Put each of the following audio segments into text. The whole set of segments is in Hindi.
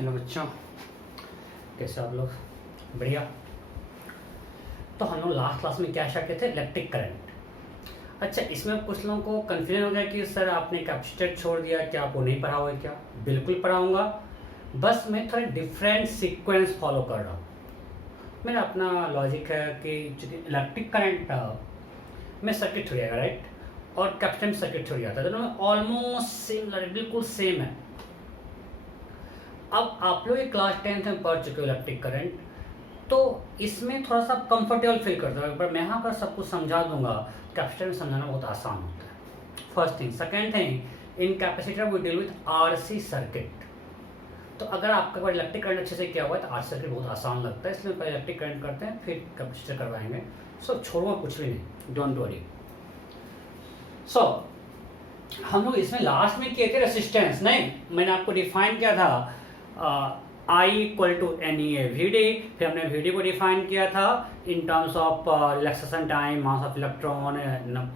हेलो बच्चों, कैसे आप लोग? बढ़िया। तो हम लोग लास्ट क्लास में क्या करते थे? Electric current. अच्छा, इसमें कुछ लोगों को कन्फ्यूजन हो गया कि सर आपने कैपेसिटर छोड़ दिया, क्या आपको नहीं पढ़ाओगे क्या? बिल्कुल पढ़ाऊंगा, बस मैं थोड़ा डिफरेंट सीक्वेंस फॉलो कर रहा हूँ। मेरा अपना लॉजिक है कि इलेक्ट्रिक करंट में सर्किट छोड़ जाएगा, राइट, और कैपेसिटर में सर्किट छोड़ जाता है, दोनों में ऑलमोस्ट सिमिलर, बिल्कुल सेम है। अब आप लोग क्लास 10th में पढ़ चुके हो इलेक्ट्रिक करंट, तो इसमें थोड़ा सा कंफर्टेबल फील करता हूँ। पर मैं यहाँ पर सब कुछ समझा दूंगा। कैपेसिटर में समझाना बहुत आसान होता है, first thing. Second thing, in capacitor we deal with RC circuit. तो अगर आपका पास इलेक्ट्रिक करंट अच्छे से किया हुआ है तो आरसी सर्किट बहुत आसान लगता है, इसलिए पहले इलेक्ट्रिक करंट करते हैं फिर कैपेसिटर करवाएंगे। सो छोड़ूंगा कुछ भी नहीं, डोंट वरी। सो हम लोग इसमें लास्ट में किए थे रेसिस्टेंस, नहीं, मैंने आपको डिफाइन किया था I इक्वल टू NeVd। फिर हमने Vd को डिफाइन किया था in terms of relaxation time, mass of electron,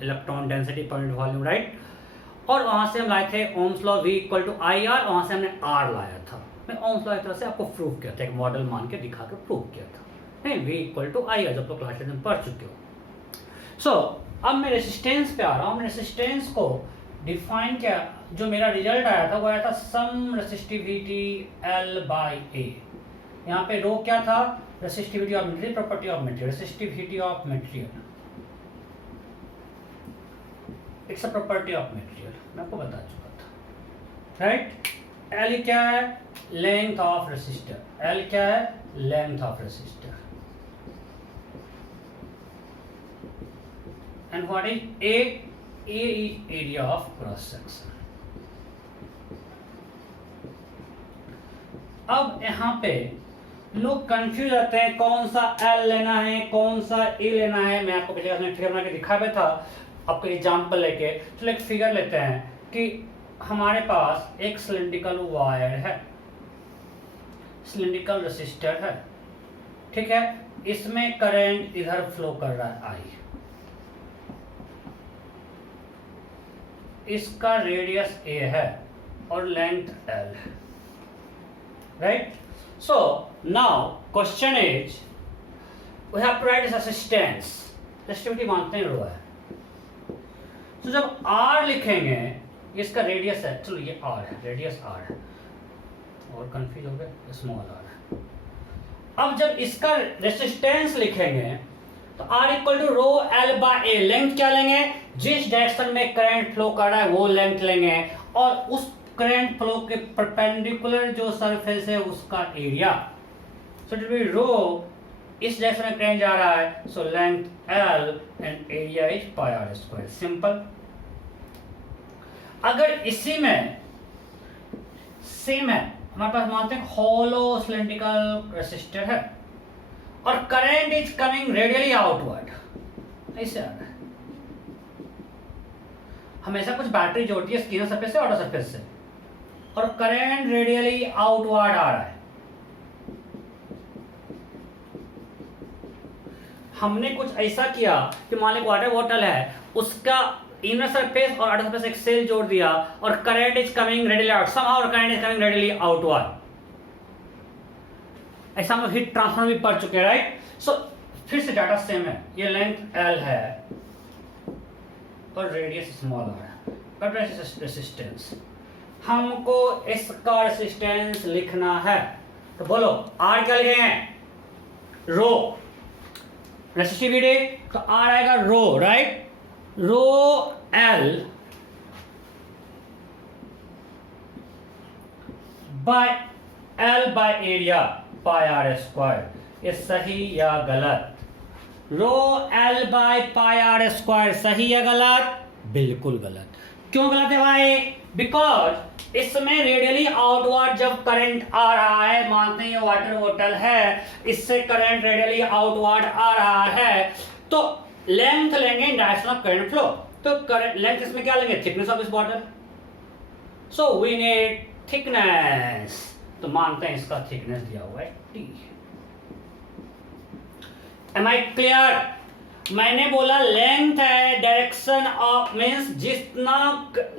electron density per unit volume, right. और वहाँ से हम लाए थे Ohm's law V equal to IR, वहाँ से हमने R लाया था। मैं ओम्स लॉ की तरह से आपको प्रूव किया था, एक मॉडल मान के दिखा के प्रूव किया था, नहीं, V इक्वल टू IR, जब तो क्लास में पढ़ चुके हो। सो अब मैं रेसिस्टेंस पे आ रहा हूँ। रेसिस्टेंस को डिफाइन किया, जो मेरा रिजल्ट आया था वो आया था सम रेसिस्टिविटी L बाई A। यहाँ पे रो क्या था? Resistivity of material, property of material, resistivity of material, it's a property of material, मैं आपको बता चुका था, राइट। L क्या है? Length of resistor. L क्या है? Length of resistor. And what is A? A is area of cross section। अब यहाँ पे लोग कंफ्यूज रहते हैं कौन सा L लेना है, कौन सा A लेना है। मैं आपको पिछले क्लास में फिगर बना के दिखा भी था, आपको एग्जांपल लेके। चलो एक फिगर लेते हैं कि हमारे पास एक सिलिंड्रिकल वायर है, सिलिंड्रिकल रेसिस्टर है, ठीक है। इसमें करंट इधर फ्लो कर रहा है I, इसका रेडियस A है और लेंथ L है, right. So now question is we have to write resistance. Resistivity मानते हैं रो है। तो जब R लिखेंगे, इसका रेडियस है, चलो ये R है, रेडियस R है, और कंफ्यूज हो गए, स्मॉल r है। अब जब इसका रेसिस्टेंस लिखेंगे तो R equal to rho L by A। Length क्या लेंगे? जिस डायरेक्शन में करंट फ्लो कर रहा है वो लेंथ लेंगे, और उस करंट फ्लो के परपेंडिकुलर जो सरफेस है उसका एरिया। सो इट विल रो, इस डायरेक्शन में करंट जा रहा है, so length L and area is pi R square. Simple. अगर इसी में सेम है, हमारे पास मानते हैं होलो सिलिंड्रिकल रेसिस्टर है और current is coming radially outward, ऐसे आ रहा है। हमेशा कुछ बैटरी जोड़ती है स्किनर सरफेस से आउटर सरफेस से, और करंट रेडियली आउटवर्ड आ रहा है। हमने कुछ ऐसा किया कि मान लो वाटर बॉटल है, उसका इनर सरफेस और आउटर सरफेस एक सेल जोड़ दिया, और current is coming radially out, somehow current is coming radially outward. ऐसा हम लोग हीट ट्रांसफर भी पढ़ चुके हैं, राइट। सो फिर से डाटा सेम है, ये लेंथ L है और रेडियस स्मॉल आ रहा है, बट रेसिस्टेंस हमको इसका रेसिस्टेंस लिखना है। तो बोलो R क्या लिखेंगे? रो रेसिस्टिविटी, तो R आएगा rho, right, rho L by L by area pi R square. ये सही या गलत? Rho L by pi R square सही या गलत? बिल्कुल गलत। क्यों गलत है भाई? बिकॉज इसमें रेडियली आउटवर्ड जब करंट आ रहा है, मानते हैं ये वाटर बॉटल है, इससे करंट रेडियली आउटवर्ड आ रहा है, तो लेंथ लेंगे in direction of current flow. तो करंट लेंथ इसमें क्या लेंगे? Thickness of this bottle. So we need thickness, तो मानते हैं इसका थिकनेस दिया हुआ है T। Am I clear? मैंने बोला लेंथ है डायरेक्शन ऑफ मींस जितना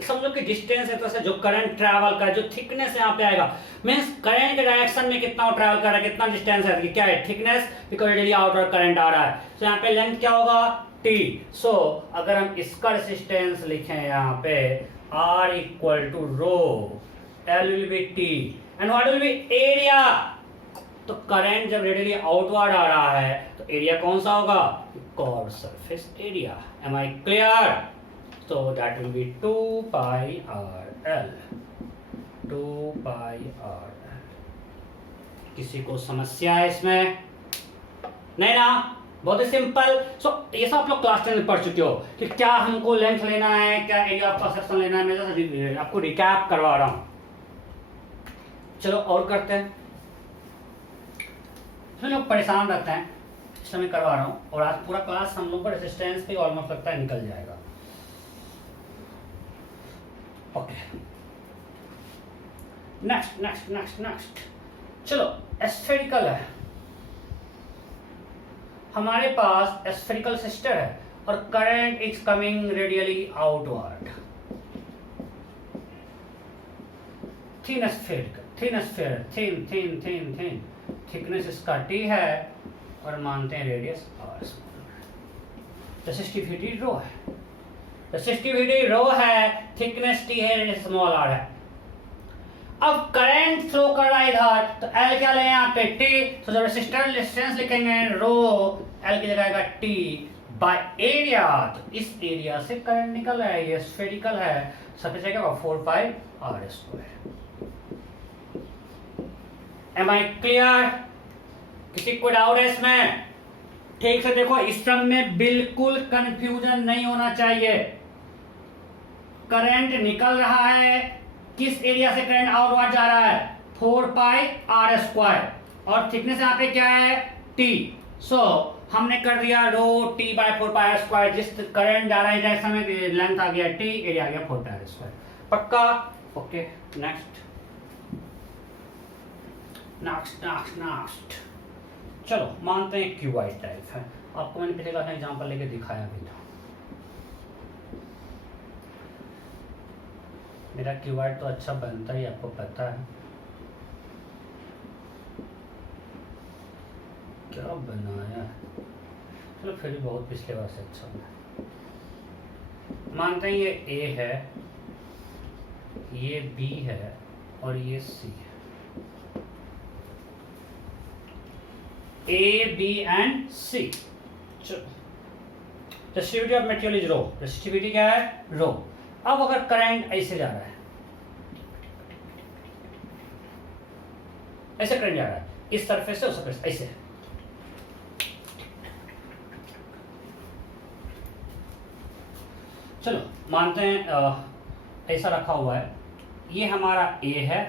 समझो कि डिस्टेंस है तो से जो करंट ट्रैवल का जो थिकनेस यहाँ पे आएगा मींस करंट के डायरेक्शन में कितना ट्रैवल कर रहा है कितना डिस्टेंस है क्या है thickness because daily outer current आ रहा है तो यहाँ पे लेंथ क्या होगा टी सो अगर हम इसका रेसिस्टेंस लिखें यहाँ पे R equal to rho L will be T and what will be area तो करंट जब रेडियली आउटवर्ड आ रहा है तो एरिया कौन सा होगा curve surface area am I clear so that will be 2 pi r l 2 pi r l किसी को समस्या है इसमें नहीं ना बहुत ही सिंपल सो ये सब आप लोग क्लास 10 में पढ़ चुके हो कि क्या हमको लेंथ लेना है क्या एरिया ऑफ क्रॉस सेक्शन लेना है मैं आपको रिकैप करवा रहा हूं चलो और करते हैं तो लोग परेशान रहते हैं इसलिए मैं करवा रहा हूं और आज पूरा क्लास हम लोग का रेजिस्टेंस पे ऑलमोस्ट लगता है निकल जाएगा okay next next next next चलो एस्फेरिकल है हमारे पास एस्फेरिकल सिस्टर है और current is coming radially outward thin sphere thin thickness इसका टी है और मानते हैं रेडियस आर रेसिस्टिविटी रो है रेसिस्टिविटी रो है थिकनेस टी है रेडियस स्मॉल आर है अब करंट फ्लो कर रहा है इधर तो L क्या लें यहाँ पे T तो जब रेसिस्टर रेजिस्टेंस लिखेंगे रो L की जगह आएगा T बाय एरिया तो इस एरिया से करंट निकल रहा है ये स्फेरिकल है सबसे जगह 4 pi r square am I clear किसी को डाउट है इसमें ठीक से देखो इस सब में बिल्कुल कंफ्यूजन नहीं होना चाहिए करंट निकल रहा है किस एरिया से करंट आउटवर्ड जा रहा है 4 पाई r स्क्वायर और थिकनेस यहाँ पे क्या है t सो हमने कर दिया रो t bye 4 pi r square जिस करंट जा रहा है डायरेक्शन में लेंथ आ गया t एरिया आ गया 4 पाई r स्क्वायर पक्का ओके नेक्स्ट चलो मानते हैं क्यूबाइड टाइप है आपको मैंने पिछले क्लास में एग्जांपल लेके दिखाया भी था मेरा क्यूबाइड तो अच्छा बनता ही आपको पता है क्या बनाया चलो फिर भी बहुत पिछले बार से अच्छा बना मानते हैं ये A है ये B है और ये C है A, B and C resistivity of material is rho resistivity क्या है रो अब अगर करंट ऐसे जा रहा है ऐसे करंट जा रहा है इस सरफेस से उस सरफेस ऐसे चलो मानते हैं ऐसा रखा हुआ है ये हमारा A है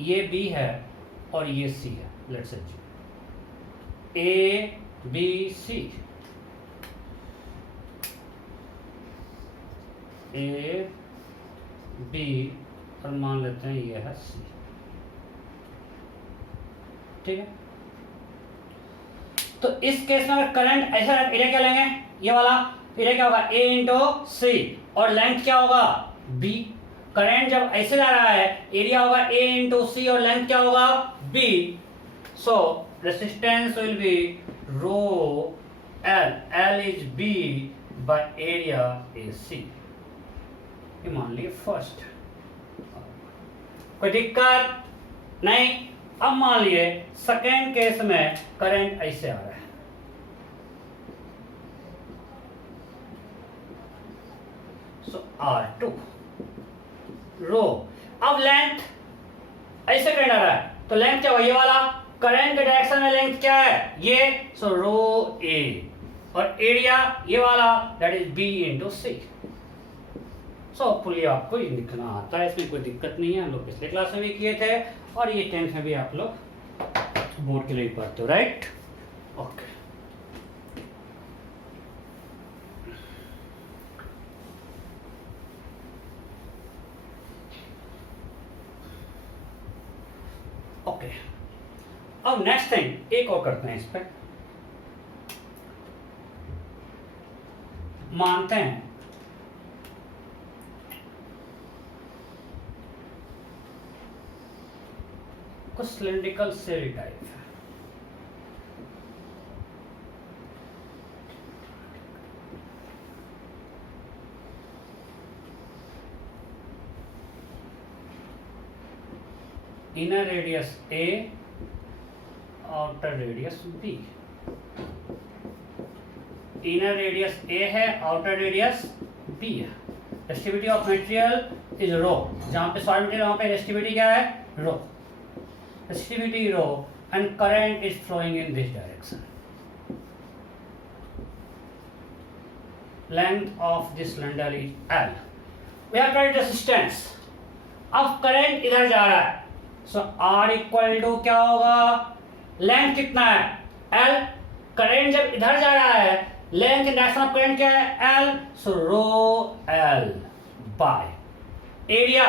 ये B है और ये C है let's say A B C A B और मान लेते हैं ये है C ठीक है तो इस केस में अगर करंट ऐसा एरिया क्या लेंगे ये वाला एरिया क्या होगा A इंटू C और लेंथ क्या होगा B करंट जब ऐसे जा रहा है एरिया होगा A इंटू C और लेंथ क्या होगा B so resistance will be rho L is B by area AC ये मान लिए फर्स्ट कोई दिक्कत नहीं अब मान लिए सेकेंड केस में करंट ऐसे आ रहा है सो R2 रो अब लेंथ ऐसे करंट आ रहा है तो लेंथ क्या हुआ ये वाला करंट के डायरेक्शन में लेंथ क्या है ये सो रो A और एरिया ये वाला that is B into C so hopefully आपको ये लिखना आता है इसमें कोई दिक्कत नहीं है हम लोग पिछले क्लास में भी किए थे और ये 10th में भी आप लोग बोर्ड के लिए पढ़ते हो राइट ओके ओके अब नेक्स्ट थिंग एक और करते हैं इस पर मानते हैं कुछ सिलिंड्रिकल सेल टाइप है, inner radius A, outer radius B। Inner radius A है, आउटर रेडियस B है। Resistivity of material is rho, जहां पे सॉलिड मटेरियल वहां पे रेसिस्टिविटी क्या है, rho. Resistivity rho and current is flowing in this direction. Length of this cylinder is L। We have current resistance. अब करंट इधर जा रहा है, सो R इक्वल टू क्या होगा, लेंथ कितना है L, करंट जब इधर जा रहा है, length in direction of current क्या है L, so rho L by area,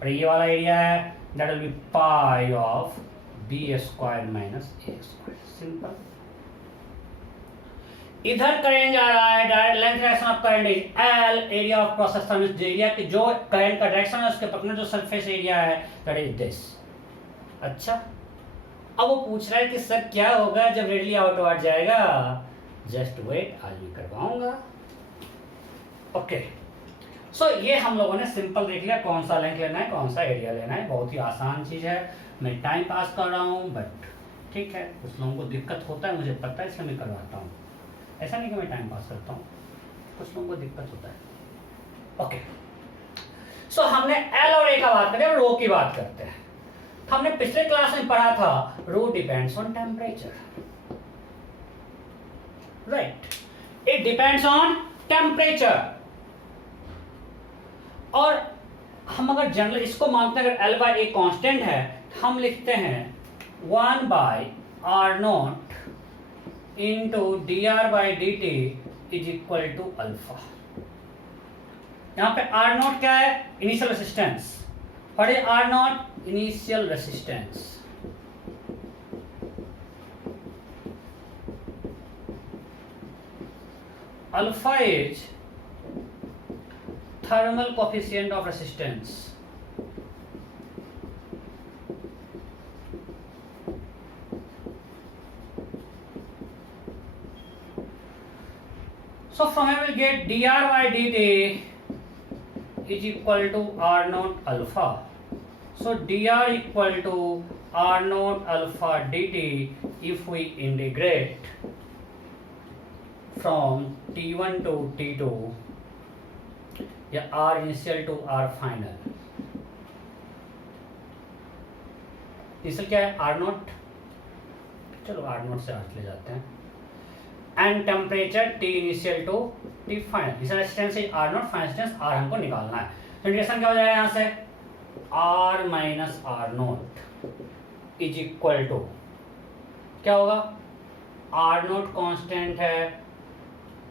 और ये वाला एरिया है that will be pi of B square minus A square. Simple. इधर करंट जा रहा है, direct length direction of current is L, area of cross section is area कि जो करंट का डायरेक्शन है उसके पकड़ने जो सरफेस एरिया है दैट इज दिस। अच्छा, अब वो पूछ रहा है कि सर क्या होगा जब रेडियली आउटवर्ड जाएगा। जस्ट वेट, आज मैं करवाऊंगा। ओके, सो ये हम लोगों ने सिंपल देख लिया कौन सा लेंथ लेना है, कौन सा एरिया लेना है। बहुत ही आसान चीज है, मैं टाइम पास कर रहा हूँ, बट ठीक है, कुछ लोगों को दिक्कत होता है, मुझे पता है, इसलिए मैं करवाता हूँ। ऐसा नहीं कि मैं टाइम पास करता हूँ, कुछ लोगों को दिक्कत होता है। ओके, सो हमने L और A का बात करें, रो की बात करते हैं। हमने पिछले क्लास में पढ़ा था rho depends on temperature, right, it depends on temperature. और हम अगर जनरल इसको मानते हैं, अगर L बाई A कांस्टेंट है, हम लिखते हैं 1 by R naught into dr by dt is equal to alpha. यहां पे R नॉट क्या है, initial resistance. What is R naught, initial resistance. Alpha is thermal coefficient of resistance. So from here we'll get dr by dt is equal to R naught alpha. So dr equal to R naught alpha dt if we integrate from t1 to t2 या R initial to R final। Initial क्या है, R naught, चलो R naught से R ले जाते हैं, and temperature T initial to T final. इस रेजिस्टेंस से R naught, final resistance R हमको निकालना है। तो इंटीग्रेशन क्या हो जाएगा यहाँ से, R minus R naught is equal to क्या होगा, R नॉट कांस्टेंट है,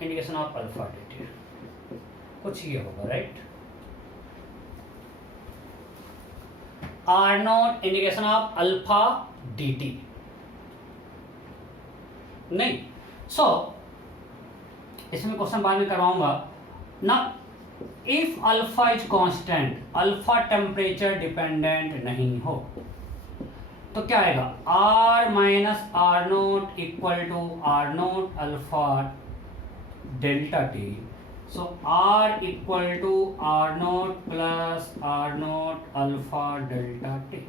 इंटीग्रेशन ऑफ अल्फा dt, कुछ ये होगा, right. R naught integration of alpha dt, नहीं। सो इसमें क्वेश्चन बाद में करवाऊंगा ना। If alpha is constant, alpha temperature dependent नहीं हो, तो क्या आएगा, R minus R naught equal to R naught alpha delta T. So R equal to R naught plus R naught alpha delta T.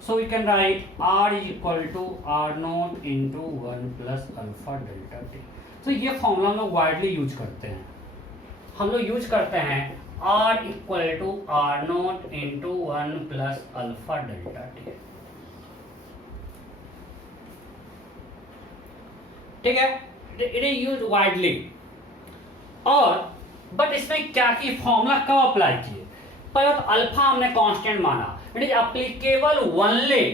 So we can write R is equal to R naught into 1 plus alpha delta t। तो ये फॉर्मूला हम लोग वाइडली यूज करते हैं, हम लोग यूज करते हैं R equal to R naught into 1 plus alpha delta T. ठीक है, इट इज यूज वाइडली। और बट इसमें क्या कि फॉर्मूला कब अप्लाई किए, पहले तो अल्फा हमने कांस्टेंट माना, it is applicable only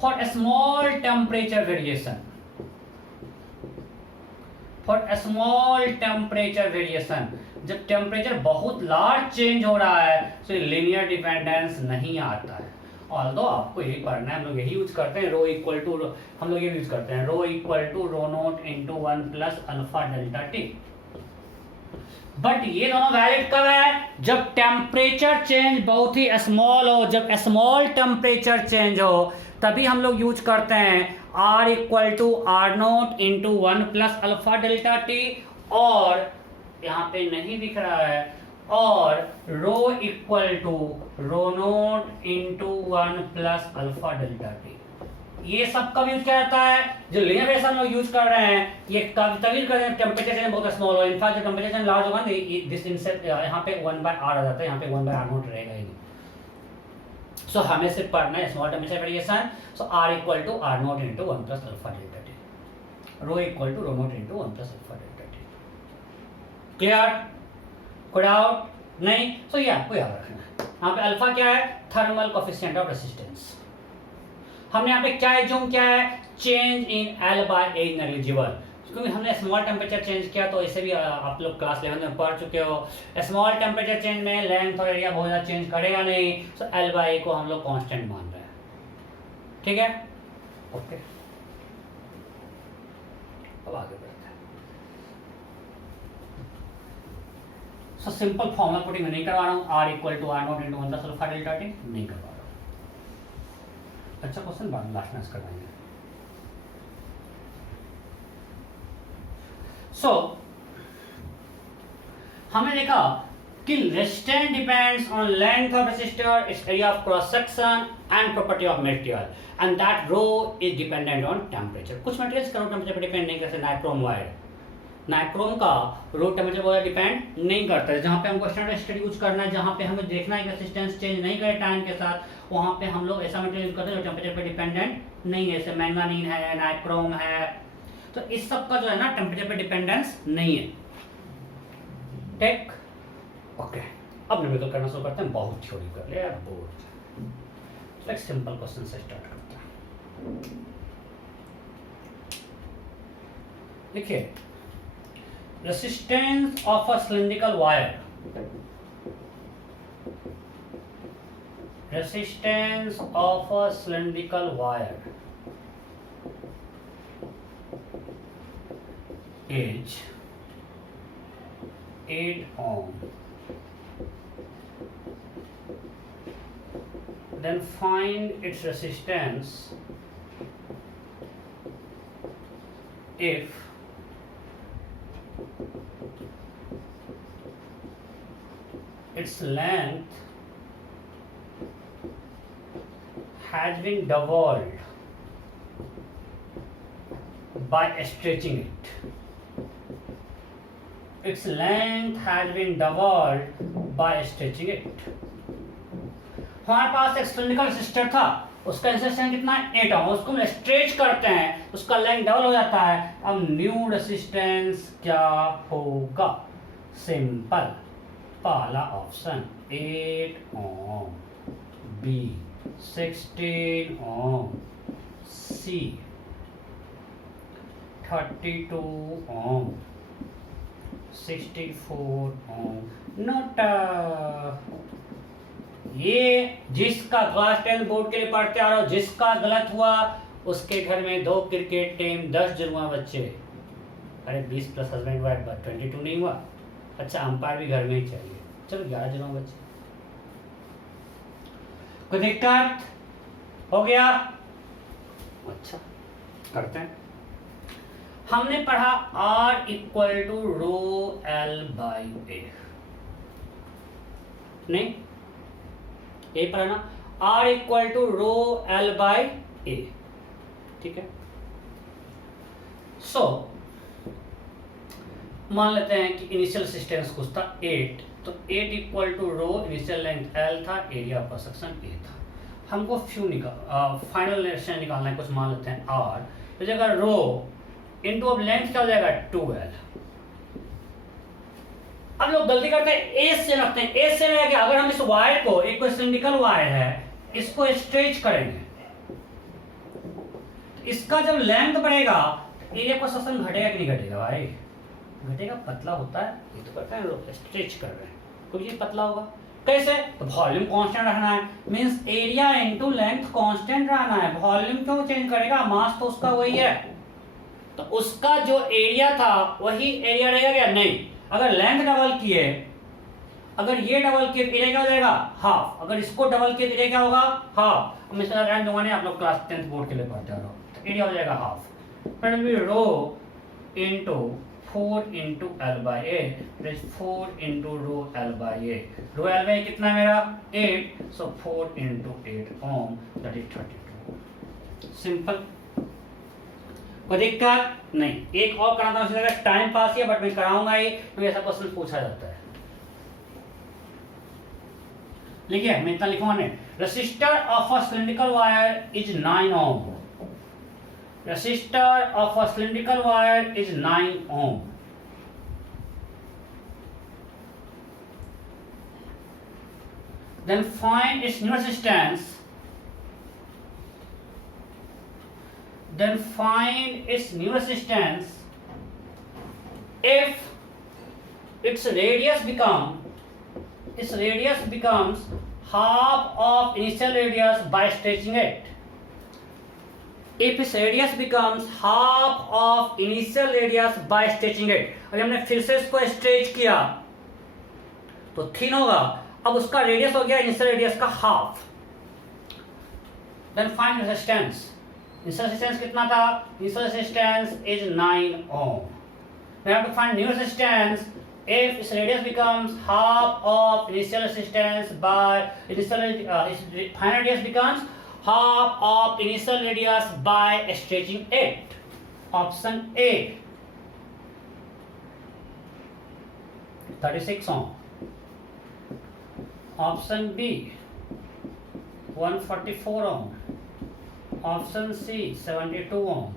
for a small temperature variation, जब टेम्परेचर बहुत लार्ज चेंज हो रहा है तो लीनियर डिपेंडेंस नहीं आता है। ऑल्दो आपको यही पढ़ना है, हम लोग यही यूज करते हैं, रो इक्वल टू, हम लोग ये यूज करते हैं rho equal to rho naught into 1 plus alpha delta T. But ये दोनों वैलिड कब है? जब टेम्परेचर चेंज बहुत ही स्मॉल हो, जब स्मॉल टेम्परेचर चेंज हो तभी हम लोग यूज करते हैं R equal to R naught into 1 plus alpha delta T, और यहाँ पे नहीं दिख रहा है, और rho equal to rho naught into 1 plus alpha delta T. ये सब कब यूज किया जाता है? जो लीनियर रिलेशन हम लोग यूज कर रहे हैं ये तभी कर रहे हैं टेम्परेचर चेंज बहुत स्मॉल हो। इनफैक्ट जो टेम्परेचर चेंज लार्ज होगा ना, दिस इनसे यहाँ पे 1/r आ जाता है, यहाँ पे 1/r नोट रहेगा ही नहीं। सो हमें सिर्फ पढ़ना है small temperature variation. So r equal to r naught into 1 plus alpha delta T, rho equal to rho naught into 1 plus alpha delta T. Clear? कोई डाउट नहीं? सो ये आपको याद रखना है। यहाँ पे अल्फा क्या है? Thermal coefficient of resistance. हमने यहाँ पे क्या एज्यूम किया है? Change in L by A negligible, क्योंकि हमने स्मॉल टेम्परेचर चेंज किया, तो इसे भी आप लोग क्लास 11 में पढ़ चुके हो। स्मॉल टेम्परेचर चेंज में लेंथ और एरिया बहुत ज़्यादा चेंज करेगा नहीं, सो L बाय A को हम लोग कांस्टेंट मान रहे हैं। ठीक है, ओके, अब आगे बढ़ते हैं। सो सिंपल फॉर्मूला पुटिंग नहीं करवा रहा हूँ, R equal to R naught into 1 plus alpha delta T नहीं करवा रहा हूँ। अच्छा क्वेश्चन बाद में लास्ट में करवाएंगे। सो हमने देखा कि resistance depends on length of resistor, its area of cross section and property of material, and that rho is dependent on temperature. कुछ मटेरियल्स का रो टेम्परेचर पर डिपेंड नहीं करते, नाइक्रोम वायर, नाइक्रोम का रो टेम्परेचर पर डिपेंड नहीं करता है। जहाँ पे हमको स्टैंडर्ड स्टडी यूज करना है, जहाँ पे हमें देखना है कि रेजिस्टेंस चेंज नहीं करे टाइम के साथ, वहाँ पे हम लोग ऐसा मटेरियल यूज करते हैं जो टेम्परेचर पे डिपेंडेंट नहीं है, जैसे मैंगानीन है, नाइक्रोम है। तो इस सब का जो है ना टेम्परेचर पे डिपेंडेंस नहीं है। ठीक, ओके, अब न्यूमेरिकल करना शुरू करते हैं। बहुत थ्योरी कर ले यार, बोर्ड। एक सिंपल क्वेश्चन से स्टार्ट करते हैं। देखिए, resistance of a cylindrical wire, resistance of a cylindrical wire is 8 ohm. Then find its resistance if its length has been doubled by stretching it. Its length has been doubled by stretching it. हमारे पास एक सिलिंड्रिकल रेसिस्टर था, उसका रेजिस्टेंस कितना है? 8 ओम। उसको हम स्ट्रेच करते हैं, उसका लेंथ डबल हो जाता है। अब न्यू रेजिस्टेंस क्या होगा? सिंपल, पहला ऑप्शन 8 ओम, बी 16 ओम, सी 32 ओम, 64 ओम। नोट, ये जिसका क्लास 10 बोर्ड के लिए पढ़ते आ रहा हो, जिसका गलत हुआ उसके घर में 2 क्रिकेट टीम, 10 जुड़वा बच्चे। अरे 20 प्लस हस्बैंड वाइफ, 22 नहीं हुआ। अच्छा, अंपायर भी घर में ही चाहिए। चलो 11 जुड़वा बच्चे। कोई दिक्कत हो गया? अच्छा, करते हैं। हमने पढ़ा R equal to row L by A, नहीं यही पढ़ा ना? R equal to row L by A, ठीक है। सो मान लेते हैं कि इनिशियल रेजिस्टेंस कुछ था 8, तो 8 equal to rho initial length L था, एरिया ऑफ सेक्शन A था। हमको फ्यू फाइनल रेजिस्टेंस निकालना है, कुछ मान लेते हैं R, तो जगह रो इंटू अब लेंथ क्या हो जाएगा? 2L। अब लोग गलती करते हैं, ए से रखते हैं। ए से रह गया, अगर हम इस वायर को, एक सिलिंड्रिकल वायर है, इसको स्ट्रेच करेंगे, इसका जब लेंथ बढ़ेगा एरिया का सेक्शन घटेगा कि नहीं घटेगा? भाई घटेगा, पतला होता है। ये तो करते हैं लोग, स्ट्रेच कर रहे हैं, कोई चीज पतला होगा कैसे? तो वॉल्यूम कांस्टेंट रखना है, means area into length constant रहना है। वॉल्यूम क्यों चेंज करेगा, मास तो उसका वही है, तो उसका जो एरिया था वही एरिया रहेगा क्या? नहीं। अगर लेंथ डबल किए, अगर ये डबल किए एरिया क्या हो जाएगा? हाफ। अगर इसको डबल किए एरिया क्या होगा? हाफ। मैं इसका रैंक दूंगा नहीं, आप लोग क्लास 10th बोर्ड के लिए पढ़ते हो, तो एरिया हो जाएगा हाफ। फिर भी rho into 4 into L by A, 4 into rho L by A. Rho L by कितना है मेरा? 8, so 4 into 8 ohm, that is 32। Simple, कोई दिक्कत नहीं। एक और कराता हूँ, टाइम पास ही है बट मैं कराऊंगा ही क्योंकि ऐसा क्वेश्चन पूछा जाता है। लिखिए, मैं इतना लिखूंगा नहीं। Resistor of a cylindrical wire is 9 ohm. Resistor of a cylindrical wire is 9 ohm. Then find its new resistance. Then find its new resistance if its radius becomes half of initial radius by stretching it. If its radius becomes half of initial radius by stretching it, अगर हमने फिर से इसको स्ट्रेच किया तो थिन होगा, अब उसका रेडियस हो गया इनिशियल रेडियस का half. Then find resistance. Initial resistance कितना था? Initial resistance is 9 ohm. We have to find new resistance if its radius becomes half of initial resistance by its final radius becomes half of initial radius by stretching it. Option A 36 ohm. Option B 144 ohm. Option C 72 ohm.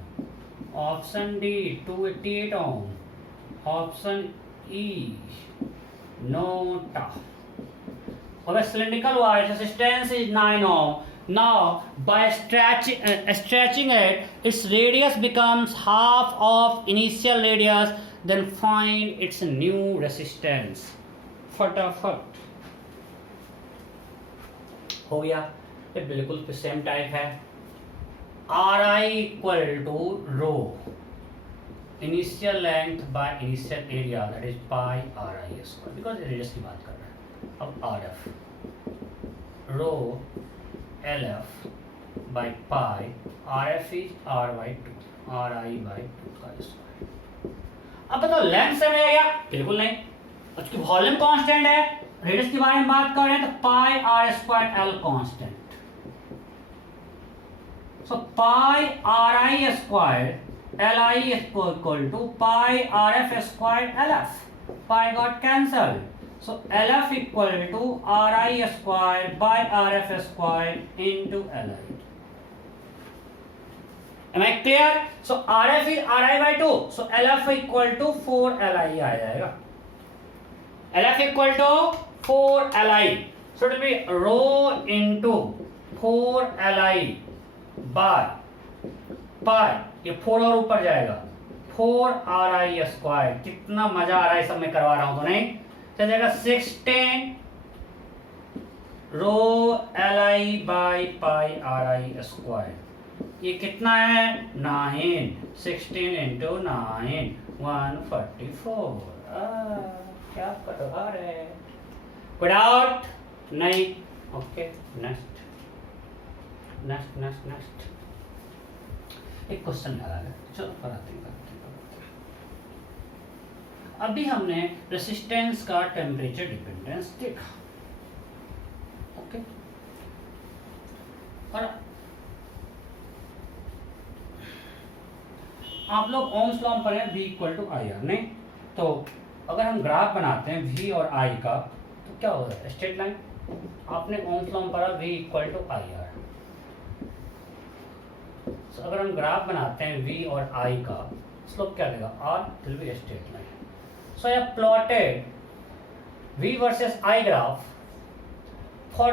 Option D 288 ohm. Option E nota. Okay, cylindrical wire resistance is 9 ohm. Now by stretching it, its radius becomes half of initial radius. Then find its new resistance. फटाफट हो गया। ये बिल्कुल सेम टाइप है। R I equal to rho initial length by initial area, that is pi R I square, because radius की बात कर रहे हैं। अब R F rho L F by pi, R F is R by 2, R I by 2 का स्क्वायर। अब बताओ लेंथ सेम है क्या? बिल्कुल नहीं। उसकी वॉल्यूम कांस्टेंट है, रेडियस के बारे में बात कर रहे हैं तो pi R square L constant. So pi R I square L I equal to pi R F square L F. Pi got cancelled, so LF equal to RI square by RF square into LI. Am I clear? So RF is RI by 2, so LF equal to 4 LI आ जाएगा। LF equal to 4 LI, so it will be rho into 4 LI by pi, ये 4 और ऊपर जाएगा 4 RI स्क्वायर। कितना मजा आ रहा है सब मैं करवा रहा हूं तो नहीं चलेगा। 16 rho L I by pi R I square. ये कितना है? 9। 16 इंटू 9 144। क्या कर रहे? कोई डाउट नहीं? Okay next next next next एक क्वेश्चन याद आ गया, चलो कराते हैं। अभी हमने रेसिस्टेंस का टेम्परेचर डिपेंडेंस देखा, ओके। और आप लोग ओम्स लॉ पढ़े V equal to I R, नहीं? तो अगर हम ग्राफ बनाते हैं V और I का तो क्या होगा? Straight line. आपने ओम्स लॉ पढ़ा V equal to I R. तो अगर हम ग्राफ बनाते हैं V और I का, स्लोप क्या देगा? R will be straight line. So I have plotted V versus I graph for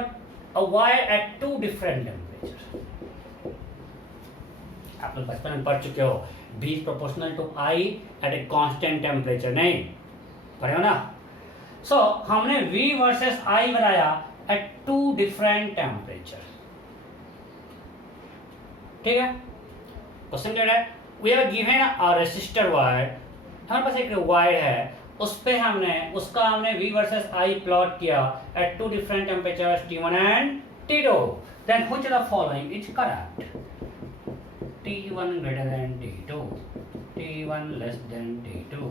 a wire at 2 different temperatures. आप लोग बचपन में पढ़ चुके हो B is proportional to I at a constant temperature, नहीं पढ़े हो ना? सो हमने V वर्सेस I बनाया एट टू डिफरेंट टेम्परेचर, ठीक है। क्वेश्चन क्या है, we are given a resistor wire, हमारे पास एक वायर है, उस पे उसका हमने V वर्सेस I प्लॉट किया at two different temperatures T1 and T2, then which of the following is correct? T1 greater than T2, T1 less than T2,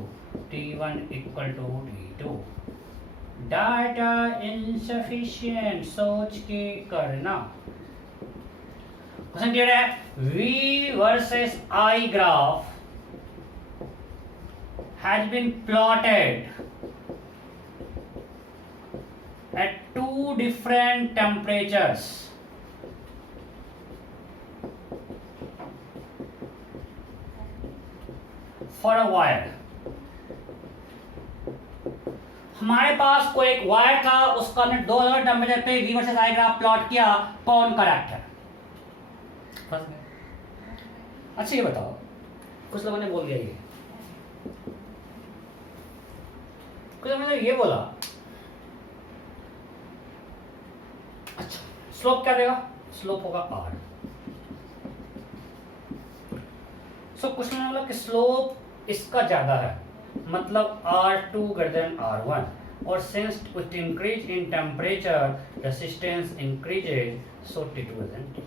T1 equal to T2। Data insufficient, सोच के करना। क्वेश्चन क्लियर है, V versus I graph has been plotted at two different temperatures for a wire। हमारे पास कोई एक वायर था, उसका हमने दो अलग टेम्परेचर पे V versus I graph plot किया, कौन करेक्ट है? अच्छा ये बताओ, कुछ लोगों ने बोल दिया ये, कुछ लोगों ने ये बोला, अच्छा स्लोप क्या देगा? स्लोप होगा R। सो कुछ लोगों ने बोला कि स्लोप इसका ज्यादा है, मतलब R2 greater than R1, और since with increase in temperature resistance increases, so T2 is in T2,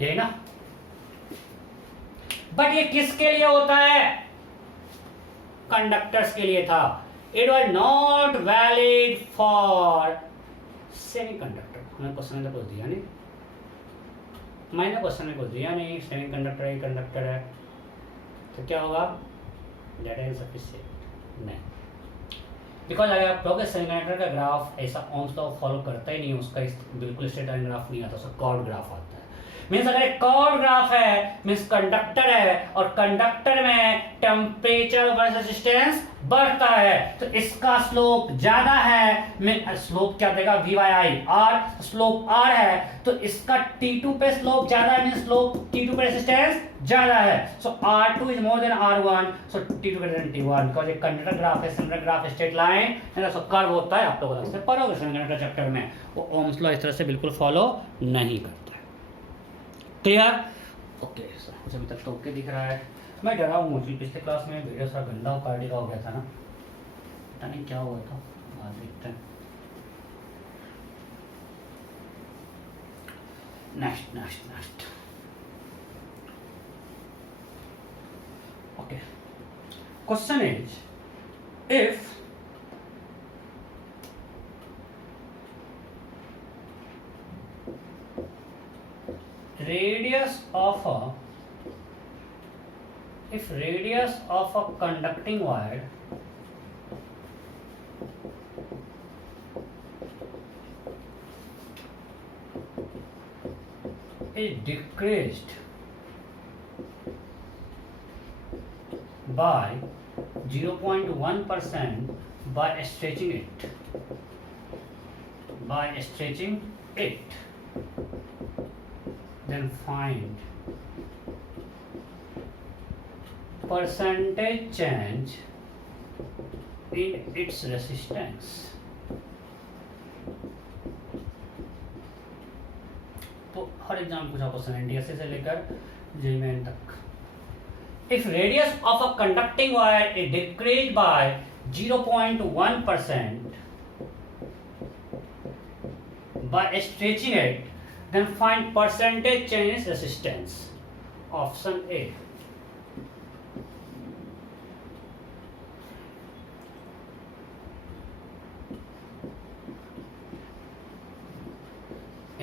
यही ना? बट ये किसके लिए होता है? कंडक्टर्स के लिए था। It was not valid for semiconductor. हमने क्वेश्चन में कुछ दिया नहीं, मैंने क्वेश्चन में कुछ दिया नहीं, सेमीकंडक्टर ही कंडक्टर है, तो क्या होगा? डेटा इनसफिशिएंट नहीं, बिकॉज अगर आप कहोगे सेमीकंडक्टर का ग्राफ ऐसा ओम्स लॉ फॉलो करता ही नहीं, उसका बिल्कुल स्ट्रेट लाइन ग्राफ नहीं आता, उसका कॉर्ड ग्राफ आता है। मीन्स अगर एक कॉर्ड ग्राफ है, मीन्स कंडक्टर है, और कंडक्टर में टेम्परेचर वर्सेस रेजिस्टेंस बढ़ता है, तो इसका स्लोप ज्यादा है। स्लोप क्या देगा? V by I, R slope R है, तो इसका T2 पे स्लोप ज्यादा है, मीन्स स्लोप T2 पे रेजिस्टेंस ज्यादा है। सो R2 is more than R1, so T2 greater than T1, because एक कंडक्टर ग्राफ है, सिमिलर ग्राफ स्ट्रेट लाइन है, सो कर्व होता है। आप लोग अलग से पढ़ोगे सेमीकंडक्टर चैप्टर में, वो ओम्स लॉ इस तरह से बिल्कुल फॉलो नहीं करता है। क्लियर? ओके सर, मुझे अभी तक तो ओके दिख रहा है। मैं डरा हूँ, मुझे पिछले क्लास में वीडियो सा गंदा और कार्डी का हो गया था ना, पता नहीं क्या हुआ था, आज देखते हैं। Next okay, question is if radius of a conducting wire is decreased by 0.1% by stretching it, then find percentage change in its resistance। तो हर एग्जाम पूछा क्वेश्चन एनडीएसए से लेकर जेईई तक। If radius of a conducting wire is decreased by 0.1% by stretching it, then find percentage change in resistance। Option A।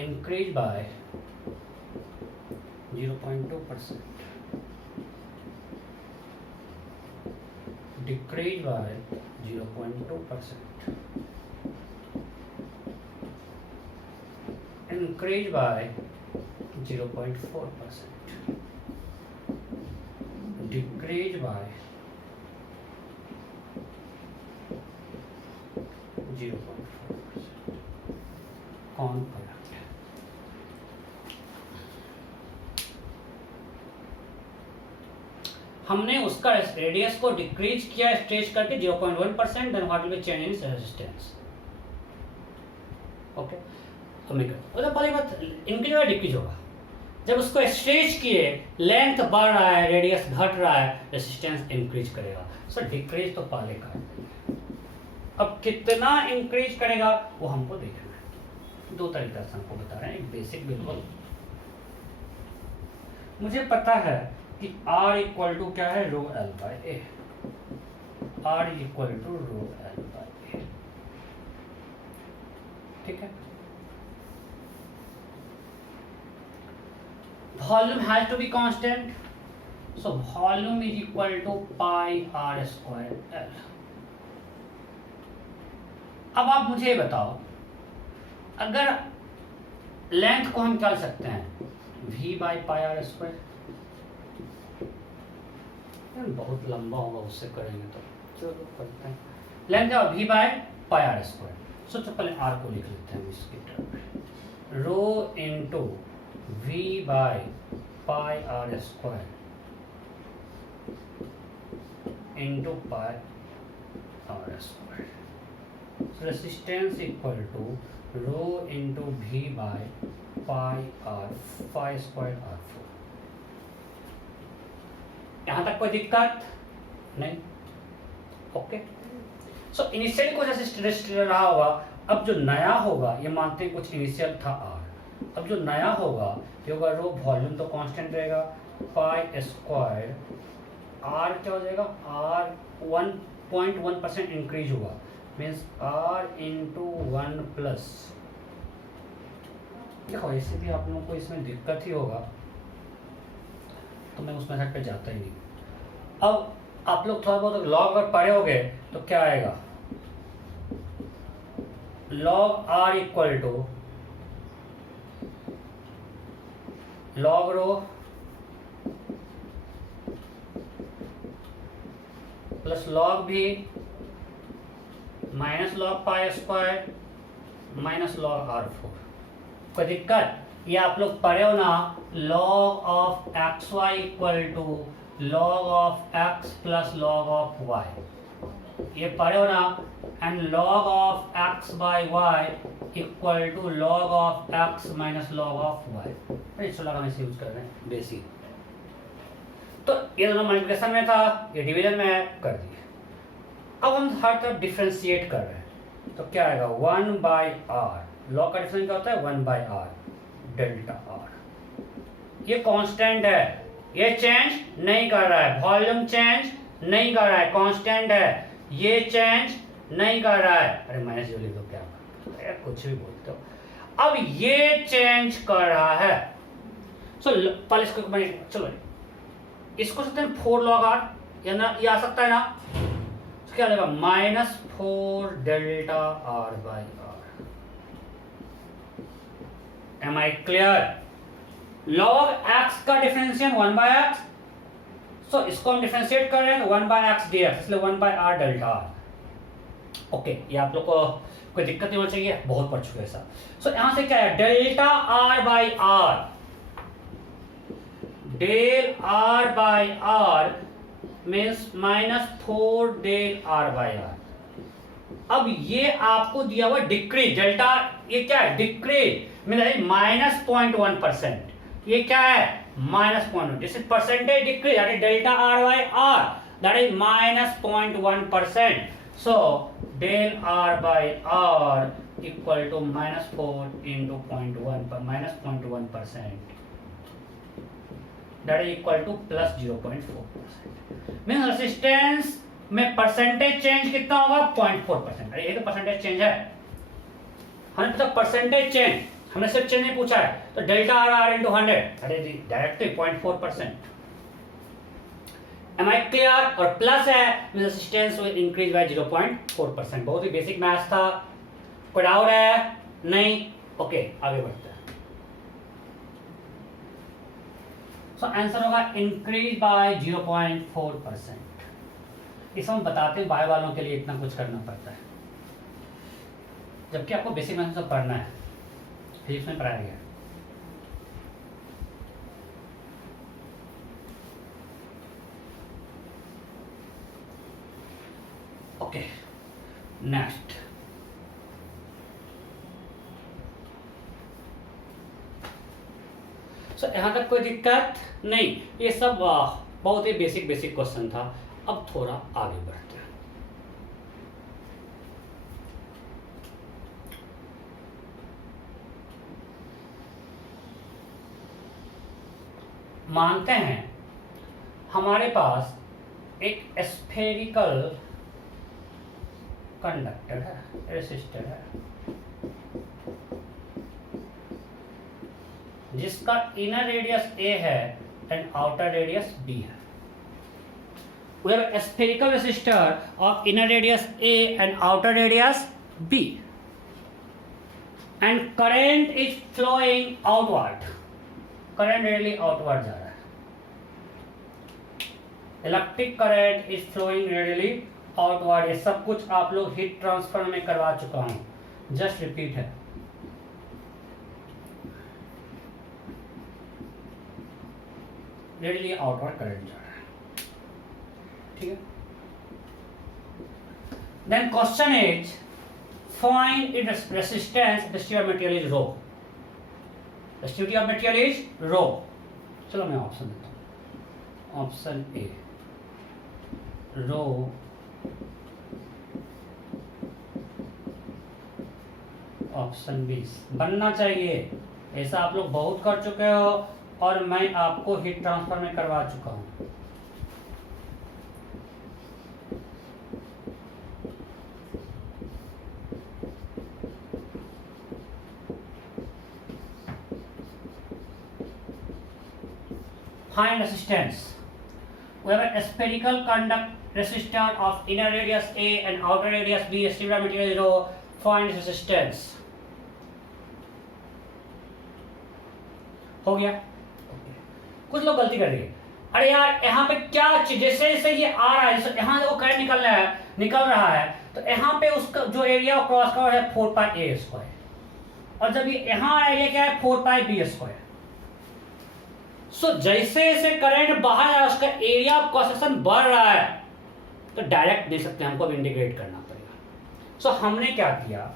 Increase by 0.2%, decrease by 0.2%, increase by 0.4%, decrease by 0.4%। कौन करेक्ट है? हमने उसका रेडियस को डिक्रीज किया स्ट्रेच करके 0.1%, then what will be change in resistance. Okay, तो मैं मतलब पहली बात इंक्रीज होगा डिक्रीज होगा। जब उसको स्ट्रेच किए, लेंथ बढ़ रहा है, रेडियस घट रहा है, रेजिस्टेंस इंक्रीज करेगा। सो डिक्रीज तो पहले का है, अब कितना इंक्रीज करेगा वो हमको देखना है। दो तरीका से हमको बता रहे हैं, एक बेसिक बिल्कुल मुझे पता है कि R इक्वल टू क्या है, rho L by A. R equal to row L by A, ठीक है। Volume has to be constant, so volume is equal to pi R square L. अब आप मुझे बताओ, अगर लेंथ को हम चल सकते हैं v by pi R square, बहुत लंबा होगा उससे करेंगे तो चलो करते हैं। लेंथ क्या v by pi R square. सबसे पहले r को लिख लेते हैं इसकी टर्म में, rho into v by pi R square into pi R square. Resistance equal to rho into v by pi R, pi square R 4। यहां तक कोई दिक्कत नहीं? ओके, सो इनिशियली कुछ रेसिस्टेंस रहा होगा। अब जो नया होगा, ये मानते हैं कुछ इनिशियल था r, अब जो नया होगा ये होगा रो, वॉल्यूम तो कांस्टेंट रहेगा, पाई स्क्वायर r क्या हो जाएगा, r 1.1% इंक्रीज होगा, मीन्स r इंटू 1 प्लस। देखो ऐसे भी आप लोगों को इसमें दिक्कत ही होगा, तो मैं उस मेथड पे जाता ही नहीं। अब आप लोग थोड़ा बहुत लॉग अगर पढ़े होगे तो क्या आएगा, log r equal to log rho plus log भी minus log pi square minus log r4। कोई दिक्कत? ये आप लोग पढ़े हो ना, log of X Y equal to log of X plus log of Y, ये पढ़े हो ना। And log of X by Y equal to log of X minus log of Y. इस लॉग हम इसे यूज कर रहे हैं बेसिक। तो ये दोनों मल्टीप्लिकेशन में था, ये डिवीजन में कर दिए। अब हम हर तरफ डिफ्रेंशिएट कर रहे हैं, तो क्या आएगा 1 बाई आर। लॉग का डिफरेंस क्या होता है, 1 बाई आर डेल्टा आर। ये कांस्टेंट है, ये चेंज नहीं कर रहा है, वॉल्यूम चेंज नहीं कर रहा है, कांस्टेंट है, ये चेंज नहीं कर रहा है। अरे माइनस जो लिख दो, क्या अरे कुछ भी बोलते हो। अब ये चेंज कर रहा है, सो पहले इसको चलो इसको सकते हैं 4 लॉग आर, या ना ये आ सकता है ना, तो क्या लगेगा -4 delta R by R. Am I clear? Log X का डिफरेंशिएशन 1 बाय एक्स, सो इसको हम डिफरेंशिएट कर रहे हैं तो 1 बाय एक्स डीएक्स, इसलिए 1 by R delta R. Okay, ये आप लोग को कोई दिक्कत नहीं होनी चाहिए, बहुत पढ़ चुके हैं सब। सो यहां से क्या है, delta R by R, del R by R means -4 del R by R. अब ये आपको दिया हुआ डिक्रीज, डेल्टा ये क्या है, डिक्रीज मीन्स -0.1%। ये क्या है, -0.1, this is percentage decrease, that is delta R by R, that is -0.1%। So del R by R equal to -4 into 0.1 पर -0.1%, that is equal to plus 0.4%। Means resistance में परसेंटेज चेंज कितना होगा, 0.4%। अरे ये तो परसेंटेज चेंज है, हमें पता परसेंटेज चेंज, हमने सिर्फ चेंज नहीं पूछा है। तो डेल्टा आर आर इंटू 100, अरे डायरेक्टली 0.4%। Am I clear? और प्लस है रेजिस्टेंस विल इंक्रीज बाय 0.4%। बहुत ही बेसिक मैथ्स था, कोई डाउट है? नहीं? ओके, आगे बढ़ते हैं। सो आंसर होगा इंक्रीज बाय 0.4%। इसे हम बताते हैं बायो वालों के लिए इतना कुछ करना पड़ता है, जबकि आपको बेसिक मैथ्स सब पढ़ना है, फिजिक्स में पढ़ाया गया। ओके, नेक्स्ट सो यहाँ तक कोई दिक्कत नहीं। ये सब बहुत ही बेसिक क्वेश्चन था। अब थोड़ा आगे बढ़ते हैं। मानते हैं हमारे पास एक स्फेरिकल कंडक्टर है, रेसिस्टर है, जिसका इनर रेडियस a है एंड आउटर रेडियस b है। We have a spherical resistor of inner radius a and outer radius b, and current is flowing outward. Current really outward जा रहा है। Electric current is flowing really outward। ये सब कुछ आप लोग हीट ट्रांसफर में करवा चुका हूँ, जस्ट रिपीट है। रेडियली आउटवर्ड करंट जा रहा है, ठीक है। Then question is find its resistance, density of material is rho. Density of material is rho. चलो मैं ऑप्शन देता हूँ। Option A rho option B बनना चाहिए। ऐसा आप लोग बहुत कर चुके हो और मैं आपको हीट ट्रांसफर में करवा चुका हूं। Find resistance. We have a spherical conduct resistor of inner radius A and outer radius B. Similar material is rho. Find resistance. हो गया। कुछ लोग गलती कर रही है, अरे यार यहाँ पे क्या जैसे जैसे ये आ रहा है, यहाँ देखो करंट निकल रहा है, तो यहाँ पे उसका जो एरिया क्रॉस का है 4 पाई ए स्क्वायर, और जब ये यहाँ एरिया क्या है 4 पाई बी स्क्वायर। सो जैसे जैसे करंट बाहर आ रहा है उसका एरिया ऑफ क्रॉस सेक्शन बढ़ रहा है, तो डायरेक्ट दे सकते हैं, हमको इंटीग्रेट करना पड़ेगा। सो हमने क्या किया,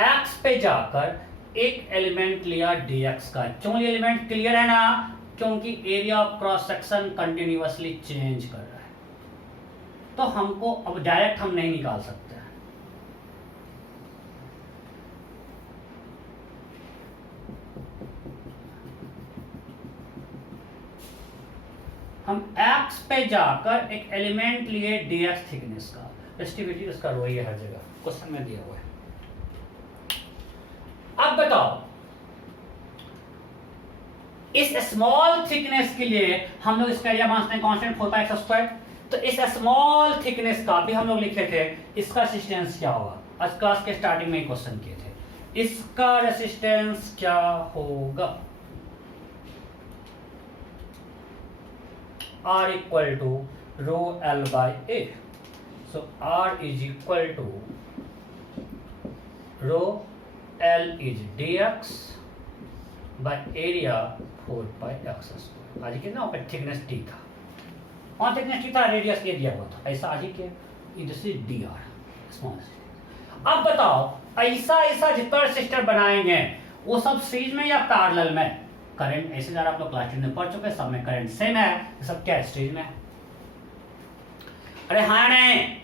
एक्स पे जाकर एक एलिमेंट लिया dx का। क्यों ये एलिमेंट क्लियर है ना, क्योंकि area of cross section continuously change कर रहा है, तो हमको अब डायरेक्ट हम नहीं निकाल सकते हैं। हम x पे जाकर एक एलिमेंट लिए dx थिकनेस का, रेसिस्टिविटी उसका रो है, हर जगह क्वेश्चन में दिया हुआ है। अब बताओ इस स्मॉल थिकनेस के लिए हम लोग इसका एरिया मानते हैं कांस्टेंट 4 पाई एक्स स्क्वायर, तो इस स्मॉल थिकनेस का भी हम लोग लिख रहे थे, इसका रेसिस्टेंस क्या होगा। आज क्लास के स्टार्टिंग में क्वेश्चन किए थे, इसका रेसिस्टेंस क्या होगा। R equal to row L by A. So R is equal to rho L is dx by area 4 pi x square। आज कितना पे थिकनेस t था, और थिकनेस t था, रेडियस a दिया हुआ था, ऐसा आज के इधर से dr स्मॉल। अब बताओ ऐसा ऐसा जितना रेसिस्टर बनाएंगे वो सब सीरीज में या पैरेलल में। करंट ऐसे जा रहा, आप लोग क्लास में पढ़ चुके, सब में करंट सेम है, सब क्या सीरीज में। अरे हाँ नहीं,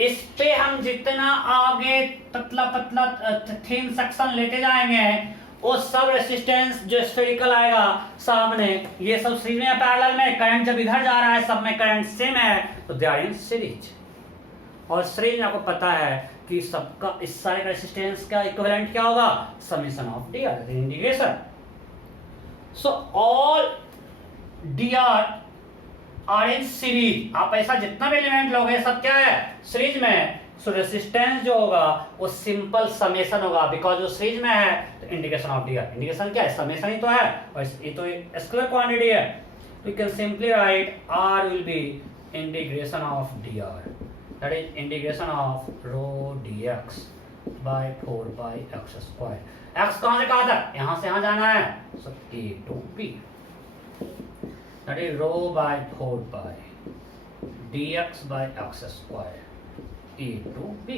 इस पे हम जितना आगे पतला पतला थिन सेक्शन लेते जाएंगे वो सब रेसिस्टेंस जो स्फेरिकल आएगा सामने, ये सब सीरीज में पैरेलल में। करंट जब इधर जा रहा है सब में करंट सेम है, तो दे आर इन सीरीज। और सीरीज में आपको पता है कि सबका इस सारे रेसिस्टेंस का इक्विवेलेंट क्या होगा, summation of D R, integration. So all D R in series. आप ऐसा जितना भी एलिमेंट लोगे सब क्या है, सीरीज में। सो रेसिस्टेंस जो होगा वो सिंपल समेशन होगा, बिकॉज जो सीरीज में है तो integration of D R. Integration क्या है, समेशन ही तो है, और ये तो स्केलर क्वांटिटी है, तो you can simply write R will be integration of D R, that is integration of rho D X by 4 by X square. X कहां से कहां तक, यहां से यहां जाना है, so A to B, that is rho by 4 pi dx by x square e to b।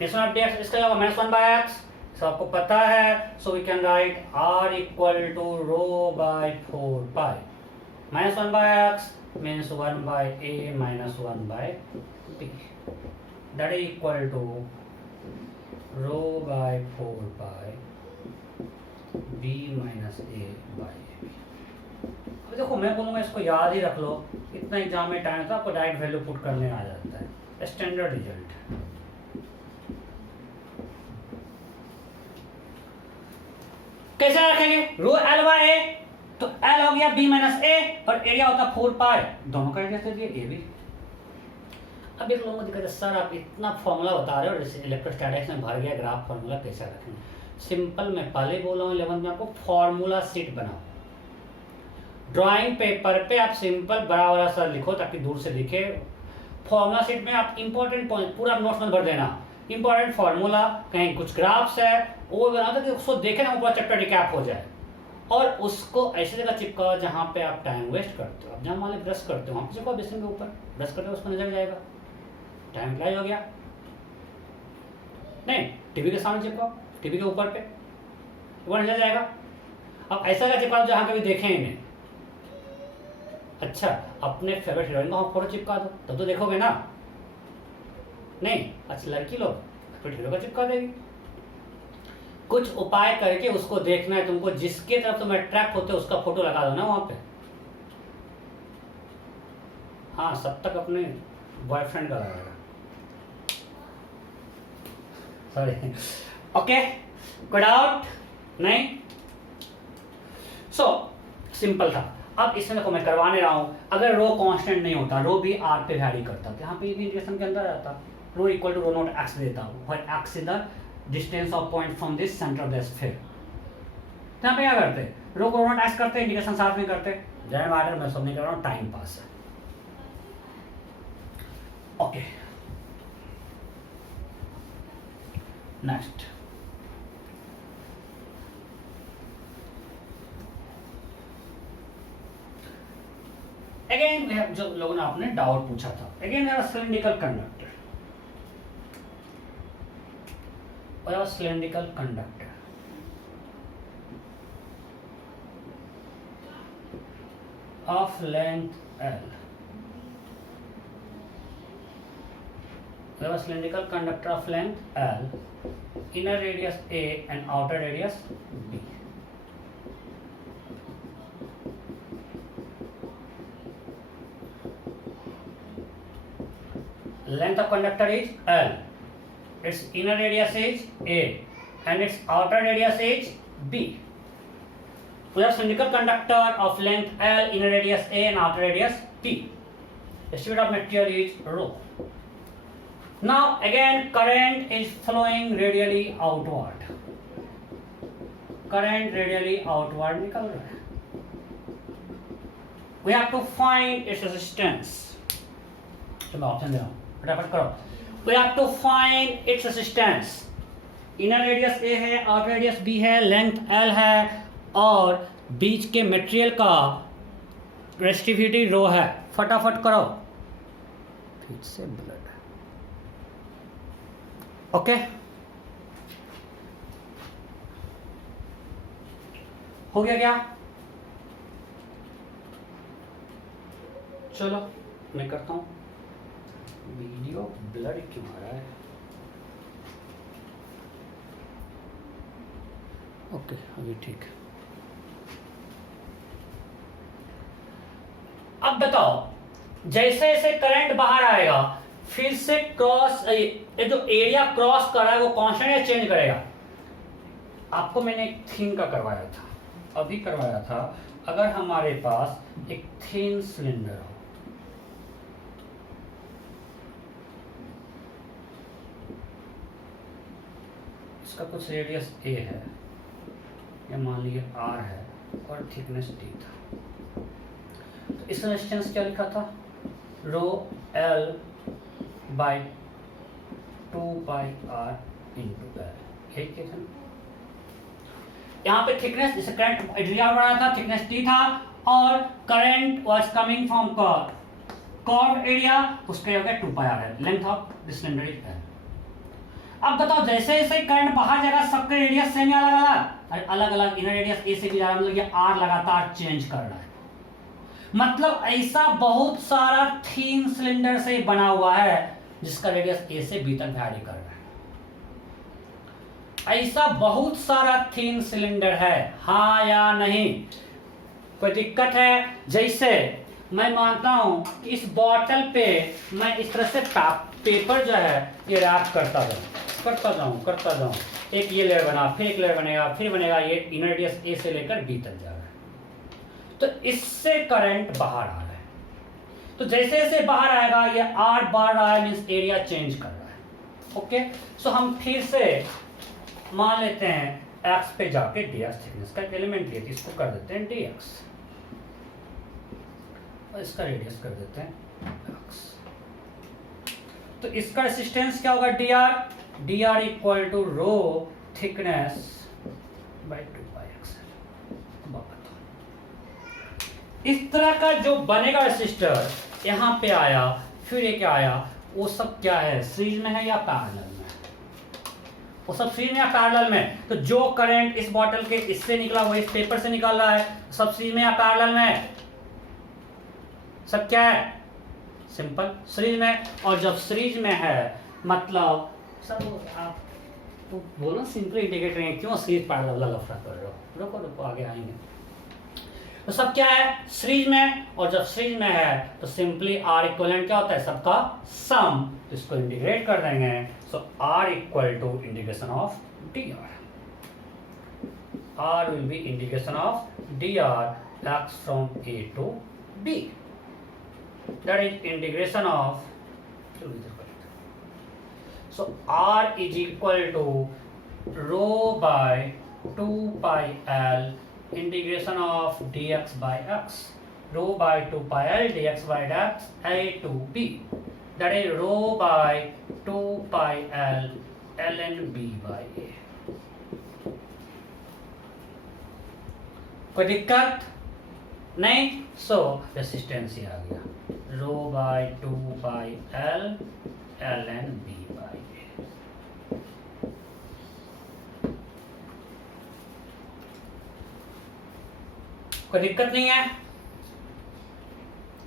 Next one dx, इसके अलावा minus one by X, so आपको पता है, so we can write r equal to rho by 4 pi. Minus one by X means 1 by a minus 1 by b, that is equal to rho by 4 pi b minus a by b। अब देखो मैं बोलूँगा इसको याद ही रख लो, इतना एग्जाम में टाइम था, आपको डायरेक्ट वैल्यू पुट करने आ जाता है, स्टैंडर्ड रिजल्ट। कैसे रखेंगे, रो एल बाय ए, तो एल हो गया बी माइनस ए और एरिया होता 4 पाई, दोनों का एरिया दे दिया ए बी। अब एक लोगों को दिक्कत है, सर आप इतना फॉर्मूला बता रहे हो, जैसे इलेक्ट्रोस्टैटिक्स में भर गया ग्राफ फॉर्मूला, कैसे रखेंगे? सिंपल, मैं पहले बोला हूँ 11th में आपको फॉर्मूला शीट बनाओ, ड्राइंग पेपर पे आप सिंपल बड़ा वाला सा लिखो ताकि दूर से दिखे। फॉर्मूला शीट में आप इंपॉर्टेंट पॉइंट पूरा नोट्स में भर देना, इंपॉर्टेंट फॉर्मूला, कहीं कुछ ग्राफ्स है वो बना दो कि उसको देखे ना, पूरा चैप्टर रिकैप हो जाए। और उसको ऐसी जगह चिपकाओ जहाँ पे आप टाइम वेस्ट करते हो। अब जहाँ मान लो ब्रश करते हो, वहाँ चिपकाओ बेसिन के ऊपर, ब्रश करते हो उसको नजर जाएगा, टाइम अप्लाई हो गया। नहीं, टीवी के सामने चिपकाओ, टीवी के ऊपर पे वो नजर जाएगा। अब ऐसा का चिपकाओ जहाँ कभी देखे ही नहीं। अच्छा, अपने फेवरेट हीरोइन का फोटो चिपका दो, तब तो देखोगे ना। नहीं, अच्छा लड़की लोग फेवरेट हीरो का चिपका देगी। कुछ उपाय करके उसको देखना है तुमको, जिसके तरफ तुम अट्रैक्ट होते हो उसका फोटो लगा दो ना वहां पे। हाँ, सब तक अपने बॉयफ्रेंड का लगाएगा, सॉरी। Okay, good out. नहीं, सो सिंपल था। अब इसमें देखो मैं करवाने रहा हूं, अगर रो कांस्टेंट नहीं होता, रो भी आर पे वैरी करता, तो यहाँ पे भी इंटीग्रेशन के अंदर आता, rho equal to rho naught X देता हूँ, when X is the distance of point from this centre of the sphere. तो यहाँ पे क्या करते, रो को रो नॉट एक्स करते, इंटीग्रेशन साथ में करते। जय मैटर, मैं सब नहीं कर रहा हूँ, टाइम पास है। Okay, next. अगेन जो लोगों ने आपने डाउट पूछा था, again cylindrical conductor or a cylindrical conductor of length L. We have a cylindrical conductor of length L, inner radius A and outer radius B. Length of conductor is L. Its inner radius is A and its outer radius is B. We have cylindrical conductor of length L, inner radius A and outer radius B. Distribution of material is rho. Now again current is flowing radially outward. Current radially outward निकल रहा है. We have to find its resistance. तो मैं ऑप्शन दे रहा हूँ, फटाफट करो। We have to find its resistance. Inner radius A है, outer radius B है, length L है और बीच के मटेरियल का रेसिस्टिविटी रो है। फटाफट करो, फिर से ब्लड। ओके, हो गया क्या? चलो मैं करता हूँ। वीडियो ब्लड क्यों आ रहा है? ओके, अभी ठीक। अब बताओ, जैसे जैसे करंट बाहर आएगा फिर से क्रॉस, ये जो एरिया क्रॉस कर रहा है वो कांस्टेंट या चेंज करेगा? आपको मैंने एक थिन का करवाया था, अभी करवाया था। अगर हमारे पास एक थिन सिलेंडर हो, इसका कुछ रेडियस ए है या मान लीजिए आर है और थिकनेस डी था, तो इसका रेजिस्टेंस क्या लिखा था? Rho L by 2 pi R into L, यही क्या था? यहाँ पे थिकनेस, जैसे करंट एरिया बढ़ा था, थिकनेस टी था और current was coming from curve area उसका हो गया 2 पाई आर है, length of this cylinder is L. अब बताओ जैसे जैसे करंट बाहर जाएगा सबका रेडियस सेम या अलग अलग अलग इनर रेडियस ए से भी जा रहा है, मतलब ये आर लगातार चेंज कर रहा है। मतलब ऐसा बहुत सारा थीन सिलेंडर से बना हुआ है जिसका रेडियस ए से बी तक वैरी कर रहा है। ऐसा बहुत सारा थीन सिलेंडर है, हाँ या नहीं? कोई दिक्कत है? जैसे मैं मानता हूं कि इस बॉटल पे मैं इस तरह से पेपर जो है ये रैप करता जाऊं, एक ये लेयर बना, फिर एक लेयर बनेगा, फिर बनेगा, ये इनर रेडियस ए से लेकर बी तक जा रहा है। तो इससे करंट बाहर आ रहा है, तो जैसे जैसे बाहर आएगा ये आर बढ़ रहा है, मींस एरिया चेंज कर रहा है। ओके, सो हम फिर से मान लेते हैं एक्स पे जाके डीएक्स थिकनेस का एलिमेंट लेते, इसको कर देते हैं डीएक्स और इसका रेडियस कर देते हैं एक्स। तो इसका रेसिस्टेंस क्या होगा? D R equal to rho thickness by 2 pi X L. इस तरह का जो बनेगा रेसिस्टर यहां पे आया, फिर ये क्या आया, वो सब क्या है, सीरीज में है या पैरेलल में? वो सब सीरीज में या पैरेलल में? तो जो करंट इस बॉटल के इससे निकला वो इस पेपर से निकल रहा है, सब सीरीज में या पैरेलल में? सब क्या है? सिंपल सीरीज में। और जब सीरीज में है मतलब सब आप तो बोलो सिंपल इंटीग्रेटर है, क्यों सीरीज पैरेलल वाला लफड़ा कर रहे हो? रुको आगे आएंगे। तो सब क्या है? सीरीज में। और जब सीरीज में है तो सिंपली आर इक्वलेंट क्या होता है? सबका सम। तो इसको इंटीग्रेट कर देंगे, so R equal to integration of D R will be integration of D R X from A to B, that is integration of, so r is equal to rho by 2 pi l integration of dx by x, rho by 2 pi l dx by x a to b, that is rho by 2 pi l ln b by a। कोई दिक्कत नहीं? सो रेसिस्टेंस ये आ गया rho by 2 by L ln b by a। कोई दिक्कत नहीं है?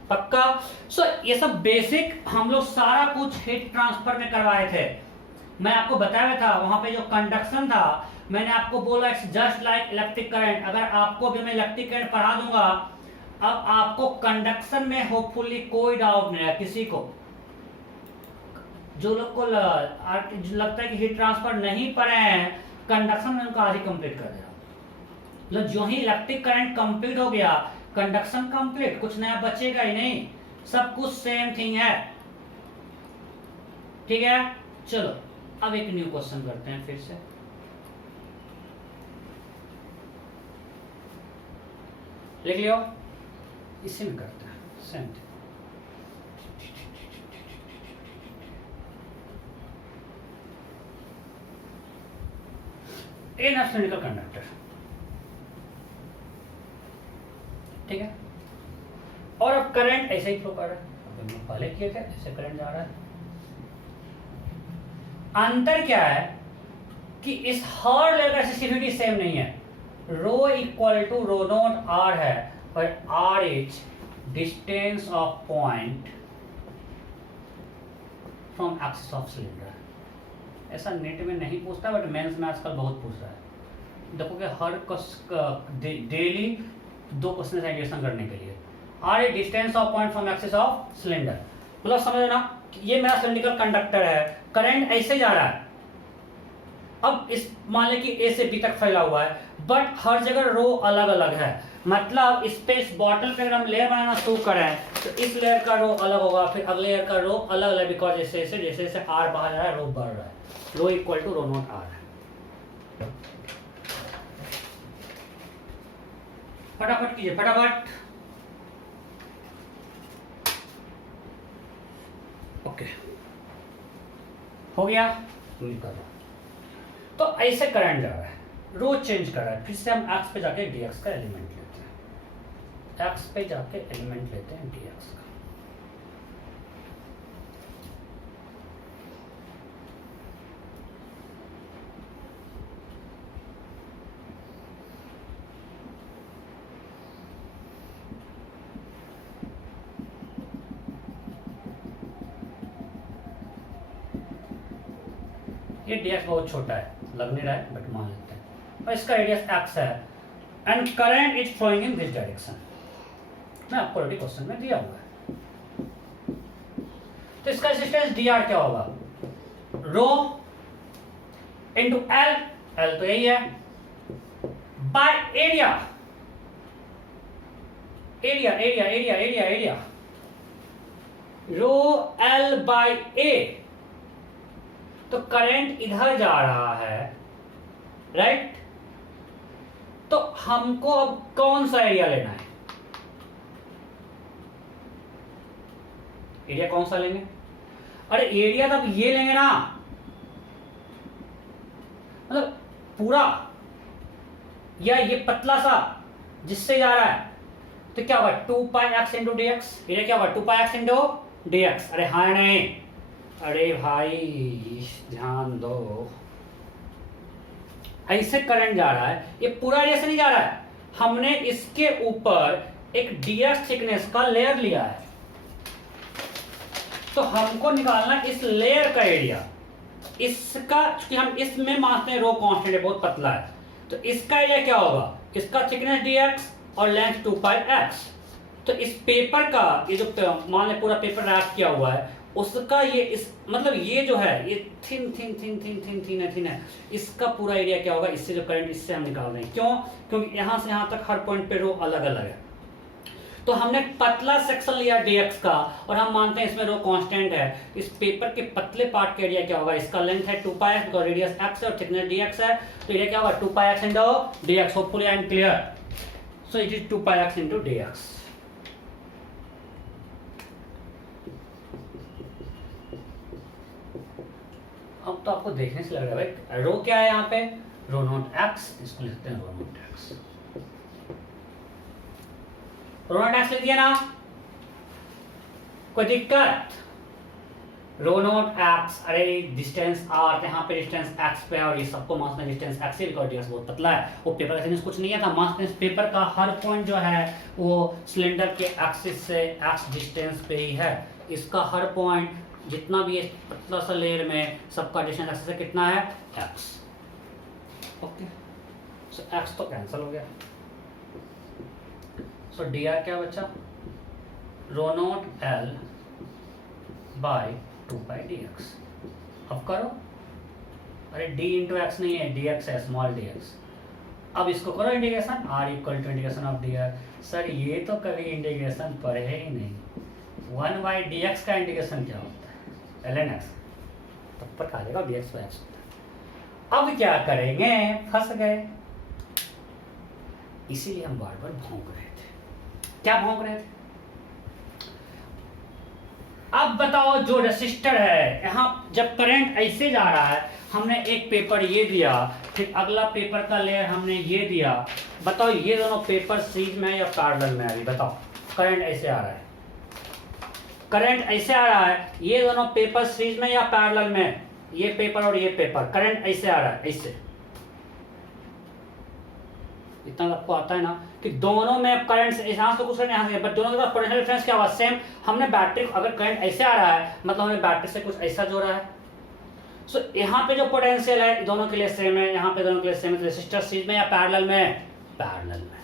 पक्का? सो ये सब बेसिक हम लोग सारा कुछ हीट ट्रांसफर में करवाए थे। मैं आपको बताया था वहां पे जो कंडक्शन था, मैंने आपको बोला it's just like electric current. अगर आपको भी मैं इलेक्ट्रिक करंट पढ़ा दूंगा, अब आपको कंडक्शन में होपफुली कोई डाउट नहीं है किसी को। जो लोग को लगता है कि हीट ट्रांसफर नहीं पढ़े हैं, कंडक्शन में उनका आज ही कंप्लीट कर देगा। मतलब जो ही इलेक्ट्रिक करंट कंप्लीट हो गया, कंडक्शन कंप्लीट, कुछ नया बचेगा ही नहीं, सब कुछ सेम थिंग है। ठीक है, चलो अब एक न्यू क्वेश्चन करते हैं फिर से। लिख लियो, इसी में करते हैं सेम थिंग। ए सिलिंड्रिकल कंडक्टर, ठीक है, और अब करंट ऐसे ही फ्लो कर रहा है, अब हमने पहले किए थे ऐसे करंट जा रहा है। अंतर क्या है कि इस हर लेयर का रेसिस्टिविटी सेम नहीं है। Rho equal to rho naught R है, पर R is distance of point from axis of cylinder. ऐसा नेट में नहीं पूछता, बट मेंस में आजकल बहुत पूछ रहा है। देखो कि हर डेली 2 क्वेश्चन एडिशन करने के लिए R is distance of point from axis of cylinder. मतलब समझना, ये मेरा सिलिंड्रिकल कंडक्टर है, करंट ऐसे जा रहा है। अब इस मान लें कि ए से बी तक फैला हुआ है, बट हर जगह रो अलग अलग है। मतलब इस पे, इस बॉटल पे अगर हम लेयर बनाना शुरू करें तो इस लेयर का रो अलग होगा, फिर अगले लेयर का रो अलग अलग, बिकॉज जैसे जैसे आर बाहर जा रहा है रो बढ़ रहा है। Rho equal to rho naught R है। फटाफट कीजिए, फटाफट। ओके, हो गया? तो ऐसे करंट जा रहा है, रो चेंज कर रहा है। फिर से हम एक्स पे जाके डीएक्स का एलिमेंट लेते हैं, एक्स पे जाके एलिमेंट लेते हैं डीएक्स का। ये ds बहुत छोटा है, लग नहीं रहा है बट मान लेते हैं, और इसका रेडियस x है and current is flowing in this direction. मैं आपको ऑलरेडी क्वेश्चन में दिया हुआ है। तो इसका रेजिस्टेंस dr क्या होगा, रो इंटू एल, एल तो यही है, by area, area area area area area, rho L by A. तो करंट इधर जा रहा है, राइट, तो हमको अब कौन सा एरिया लेना है, एरिया कौन सा लेंगे, अरे एरिया तो अब ये लेंगे ना, मतलब पूरा, या ये पतला सा जिससे जा रहा है, तो क्या होगा 2 pi X into D X, area क्या होगा 2 pi X into D X. अरे हाँ नहीं, अरे भाई ध्यान दो, ऐसे करंट जा रहा है, ये पूरा एरिया से नहीं जा रहा है, हमने इसके ऊपर एक डीएक्स थिकनेस का लेयर लिया है, तो हमको निकालना इस लेयर का एरिया, इसका, क्योंकि हम इसमें मानते हैं रो कांस्टेंट है, बहुत पतला है, तो इसका एरिया क्या होगा, इसका थिकनेस dx और लेंथ 2 पाई x। तो इस पेपर का ये जो मान ले पूरा पेपर रैप किया हुआ है, उसका ये इस मतलब ये जो है ये thin thin thin thin thin thin है, थिन है, इसका पूरा एरिया क्या होगा, इससे जो करंट इससे हम निकाल रहे हैं, क्यों, क्योंकि यहां से यहां तक हर पॉइंट पे रो अलग अलग है। तो हमने पतला सेक्शन लिया dx का और हम मानते हैं इसमें रो कांस्टेंट है, इस पेपर के पतले पार्ट का एरिया क्या होगा, इसका लेंथ है 2 पाई x, रेडियस x है और थिकनेस dx है, तो एरिया क्या होगा 2 पाई x into dx। Hopefully I am clear, so it is 2 pi x into dx। अब तो आपको देखने से लग रहा है भाई रो क्या है, यहाँ पे रो नॉट x, इसको लिखते हैं rho naught x, rho naught x लिख दिया ना, कोई दिक्कत, रो नॉट x, अरे डिस्टेंस r, यहाँ पे डिस्टेंस x पे है और ये सबको मास डिस्टेंस x से, बिकॉज dx बहुत पतला है, वो पेपर का थिकनेस कुछ नहीं है था, मास पेपर का हर पॉइंट जो है वो सिलेंडर के एक्सिस से x डिस्टेंस पे ही है, इसका हर पॉइंट जितना भी पतला सा लेयर में सबका डिस्टेंस एक्सिस से कितना है x। ओके, सो x तो कैंसिल हो गया, सो dr क्या बचा, rho naught l by 2 pi dx। अब करो, अरे d इंटू एक्स नहीं है, dx है, स्मॉल dx। अब इसको करो integration, r equal to integration of dr। Sir ये तो कभी इंटीग्रेशन पढ़े ही नहीं, 1 बाई dx का इंटीग्रेशन क्या होता है, ln x, तब पर खा लेगा dx बाई x होता है। अब क्या करेंगे, फंस गए, इसीलिए हम बार बार भौंक रहे थे। क्या भौंक रहे थे, अब बताओ जो रेसिस्टर है, यहाँ जब करंट ऐसे जा रहा है, हमने एक पेपर ये दिया, फिर अगला पेपर का लेयर हमने ये दिया, बताओ ये दोनों पेपर सीरीज में है या पैरेलल में है, अभी बताओ, करंट ऐसे आ रहा है, करंट ऐसे आ रहा है, ये दोनों पेपर सीरीज में या पैरेलल में, ये पेपर और ये पेपर, करंट ऐसे आ रहा है, ऐसे, इतना आपको आता है ना कि दोनों में करंट यहाँ से कुछ यहाँ से, बट दोनों के पास पोटेंशियल डिफरेंस क्या हुआ, सेम। हमने बैटरी, अगर करंट ऐसे आ रहा है मतलब हमने बैटरी से कुछ ऐसा जोड़ा है, सो यहाँ पे जो पोटेंशियल है दोनों के लिए सेम है, यहाँ पे दोनों के लिए सेम है, रेसिस्टर सीरीज में या पैरेलल में, पैरेलल में।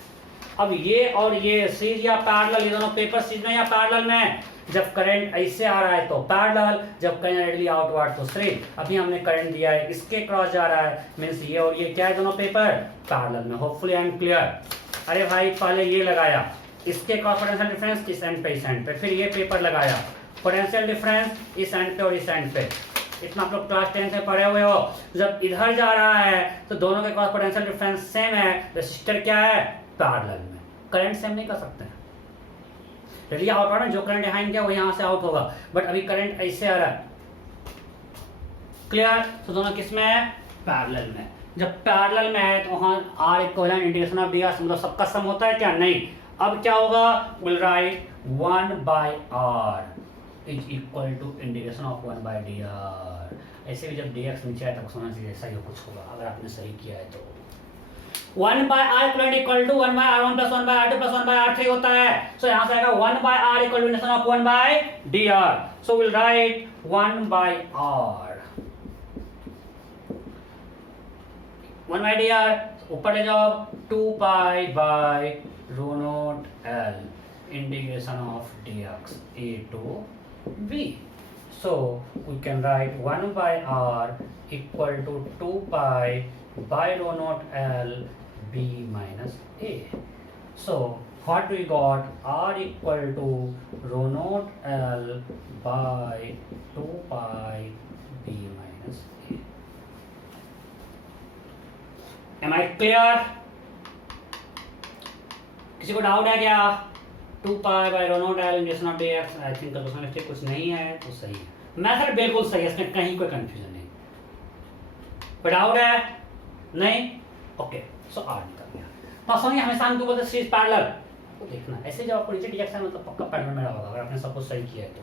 अब ये और ये सीरीज या पैरेलल, ये दोनों पेपर सीरीज में या पैरेलल में, जब करंट ऐसे आ रहा है तो पैरेलल, जब करंट रेडियली आउटवर्ड तो सीरीज। अभी हमने करंट दिया है, इसके क्रॉस जा रहा है, मींस ये और ये क्या है, दोनों पेपर पैरेलल में। Hopefully I am clear. अरे भाई पहले ये लगाया, इसके क्रॉस पोटेंशियल डिफरेंस इस एंड पे इस एंड पे, फिर ये पेपर लगाया, पोटेंशियल डिफरेंस इस एंड पे और इस एंड पे। इतना आप लोग क्लास 10 से पढ़े हुए हो। जब इधर जा रहा है तो दोनों के क्रॉस पोटेंशियल डिफरेंस सेम है, रेसिस्टर क्या है, पैरेलल में। करंट सेम नहीं कर सकते हैं, रेडियली आउटवर्ड में जो करंट यहाँ इनका वो यहाँ से आउट होगा, बट अभी करंट ऐसे आ रहा है, क्लियर। तो दोनों किस में है, पैरेलल में। जब पैरेलल में है तो वहाँ R equal integration of D R, मतलब सबका सम होता है क्या, नहीं। अब क्या होगा, will write 1 by R is equal to integration of 1 by D R. ऐसे भी जब डी एक्स नीचे आए तब समझना चाहिए ऐसा ही कुछ होगा, अगर आपने सही किया है तो। 1 by R equal to 1 by R one plus 1 by R two plus 1 by R three होता है। सो यहाँ से आएगा 1 by R equal to integration of 1 by D R. So will write 1 by R 1 by D R, ऊपर ले जाओ 2 pi by rho naught L integration of D X A to B. So we can write 1 by r equal to 2 pi by rho naught L b minus a. So what we got? R equal to rho naught L by 2 pi b minus a. Am I clear? किसी को डाउट है क्या? 2 pi by rho naught L integration of dx. I think mistake कुछ नहीं है तो सही है. मेथड बिल्कुल सही है, इसमें कहीं कोई कंफ्यूजन नहीं. कोई डाउट है? नहीं? ओके. सो आर निकल गया. तो सुनिए, हमेशा हम बोलते सीरीज पैरेलल तो देखना ऐसे जब आपको नीचे dx है मतलब पक्का पैरेलल में होगा अगर आपने सब कुछ सही किया है तो.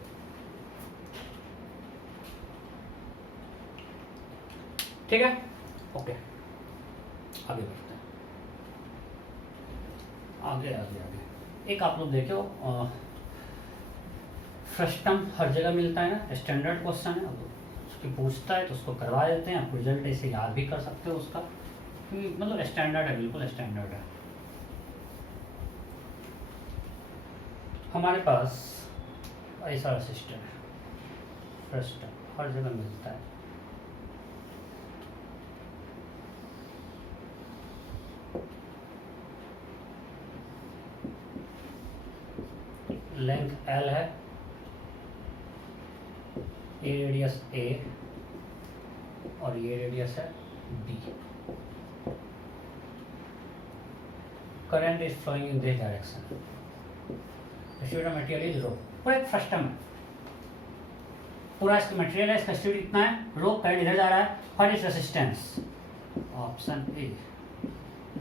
ठीक है. ओके, आगे बढ़ते हैं. आगे आगे आगे एक आप लोग देखो, फ्रस्टम हर जगह मिलता है ना, स्टैंडर्ड क्वेश्चन है. उसकी पूछता है तो उसको करवा देते हैं. आप रिजल्ट ऐसे याद भी कर सकते हो उसका, मतलब स्टैंडर्ड है, बिल्कुल स्टैंडर्ड है. हमारे पास ऐसा सिस्टम है, फ्रस्टम हर जगह मिलता है. लेंथ L है, ये रेडियस A और ये रेडियस है B. Current is flowing in this direction. Material is rho. पूरा एक फ्रस्टम है, पूरा इसका मटेरियल है, इसका स्पीड इतना है, रो करंट इधर जा रहा है. What is resistance? Option A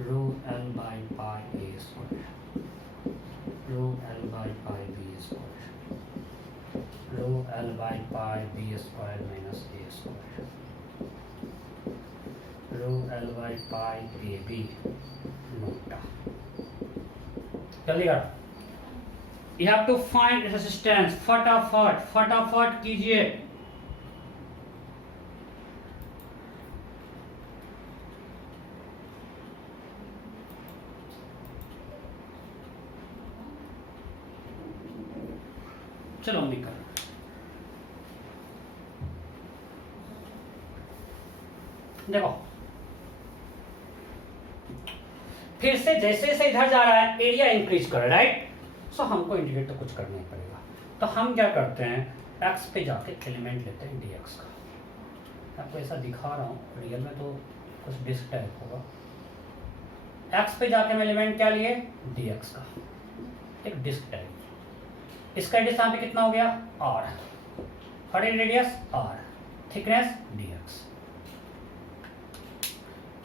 rho L by pi A square, rho L by pi B square, rho L by pi B square minus A square, rho L by pi AB NOTA. जल्दी करो. You have to find resistance. फटाफट फटाफट कीजिए. चलो निकल. देखो फिर से जैसे जैसे इधर जा रहा है एरिया इंक्रीज कर रहा है, राइट. सो हमको इंडिकेट तो कुछ करना ही पड़ेगा. तो हम क्या करते हैं, एक्स पे जाके एलिमेंट लेते हैं dx का. आपको ऐसा दिखा रहा हूँ, रियल में तो कुछ डिस्क टाइप होगा. एक्स पे जाके हम एलिमेंट क्या लिए, dx का, एक डिस्क टाइप. इसका रेडियस यहाँ पे कितना हो गया, r. हर रेडियस r, थिकनेस dx.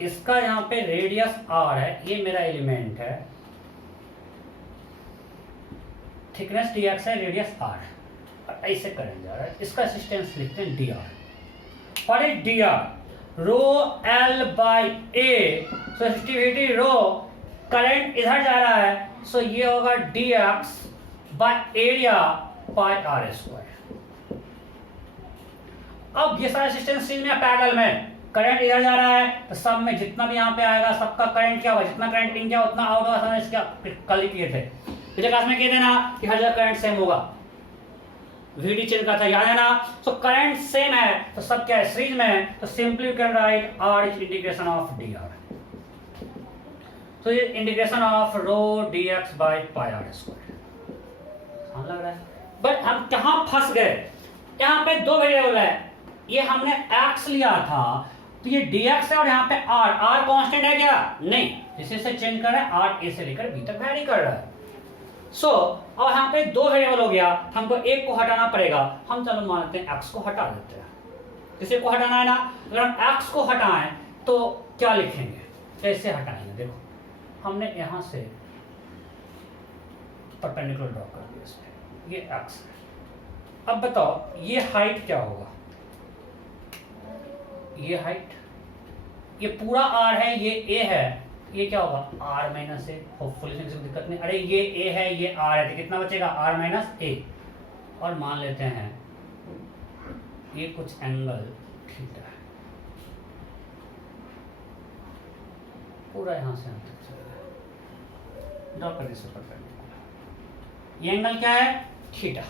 इसका यहाँ पे रेडियस r है, ये मेरा एलिमेंट है, थिकनेस dx है, रेडियस r. और ऐसे करंट जा रहा है. इसका रेजिस्टेंस लिखते हैं dr. What is dr? Rho L by A. So resistivity rho, current इधर जा रहा है, सो ये होगा dx by area pi r square. अब ये सारा रेजिस्टेंस सीरीज में पैरेलल में, करंट इधर जा रहा है तो सब में जितना भी यहाँ पे आएगा सबका करंट क्या होगा, जितना करंट इन किया उतना आउट होगा. समझ क्या कल ही किए थे पिछले क्लास में, कह देना कि हर जगह करंट सेम होगा. वीडी चेंज का था, याद है ना. सो करंट सेम है तो सब क्या है, सीरीज में है. तो simply you can write r is integration of dr. तो ये integration of rho dx by pi r square. लग रहा है, बट हम कहां फंस गए, यहाँ पे दो वेरिएबल है. ये हमने x लिया था तो ये dx है और यहाँ पे r कांस्टेंट है क्या, नहीं. जैसे से चेंज कर रहा है, r a से लेकर b तक वैरी कर रहा है. सो अब यहाँ पे दो वेरिएबल हो गया, हमको एक को हटाना पड़ेगा. हम चलो मानते हैं x को हटा देते हैं. किसी को हटाना है ना, अगर हम x को हटाएं तो क्या लिखेंगे, कैसे हटाएंगे. देखो हमने यहाँ से परपेंडिकुलर ड्रॉ कर दिया इसमें, ये x है. अब बताओ ये हाइट क्या होगा, ये हाइट, ये पूरा r है, ये a है, ये क्या होगा r माइनस ए. होपफुली किसी को दिक्कत नहीं. अरे ये a है, ये r है, तो कितना बचेगा r माइनस ए. और मान लेते हैं ये कुछ एंगल थीटा है. पूरा यहाँ से यहाँ तक चलेगा। ड्रॉ कर इसे परपेंडिकुलर। ये एंगल क्या है? थीटा।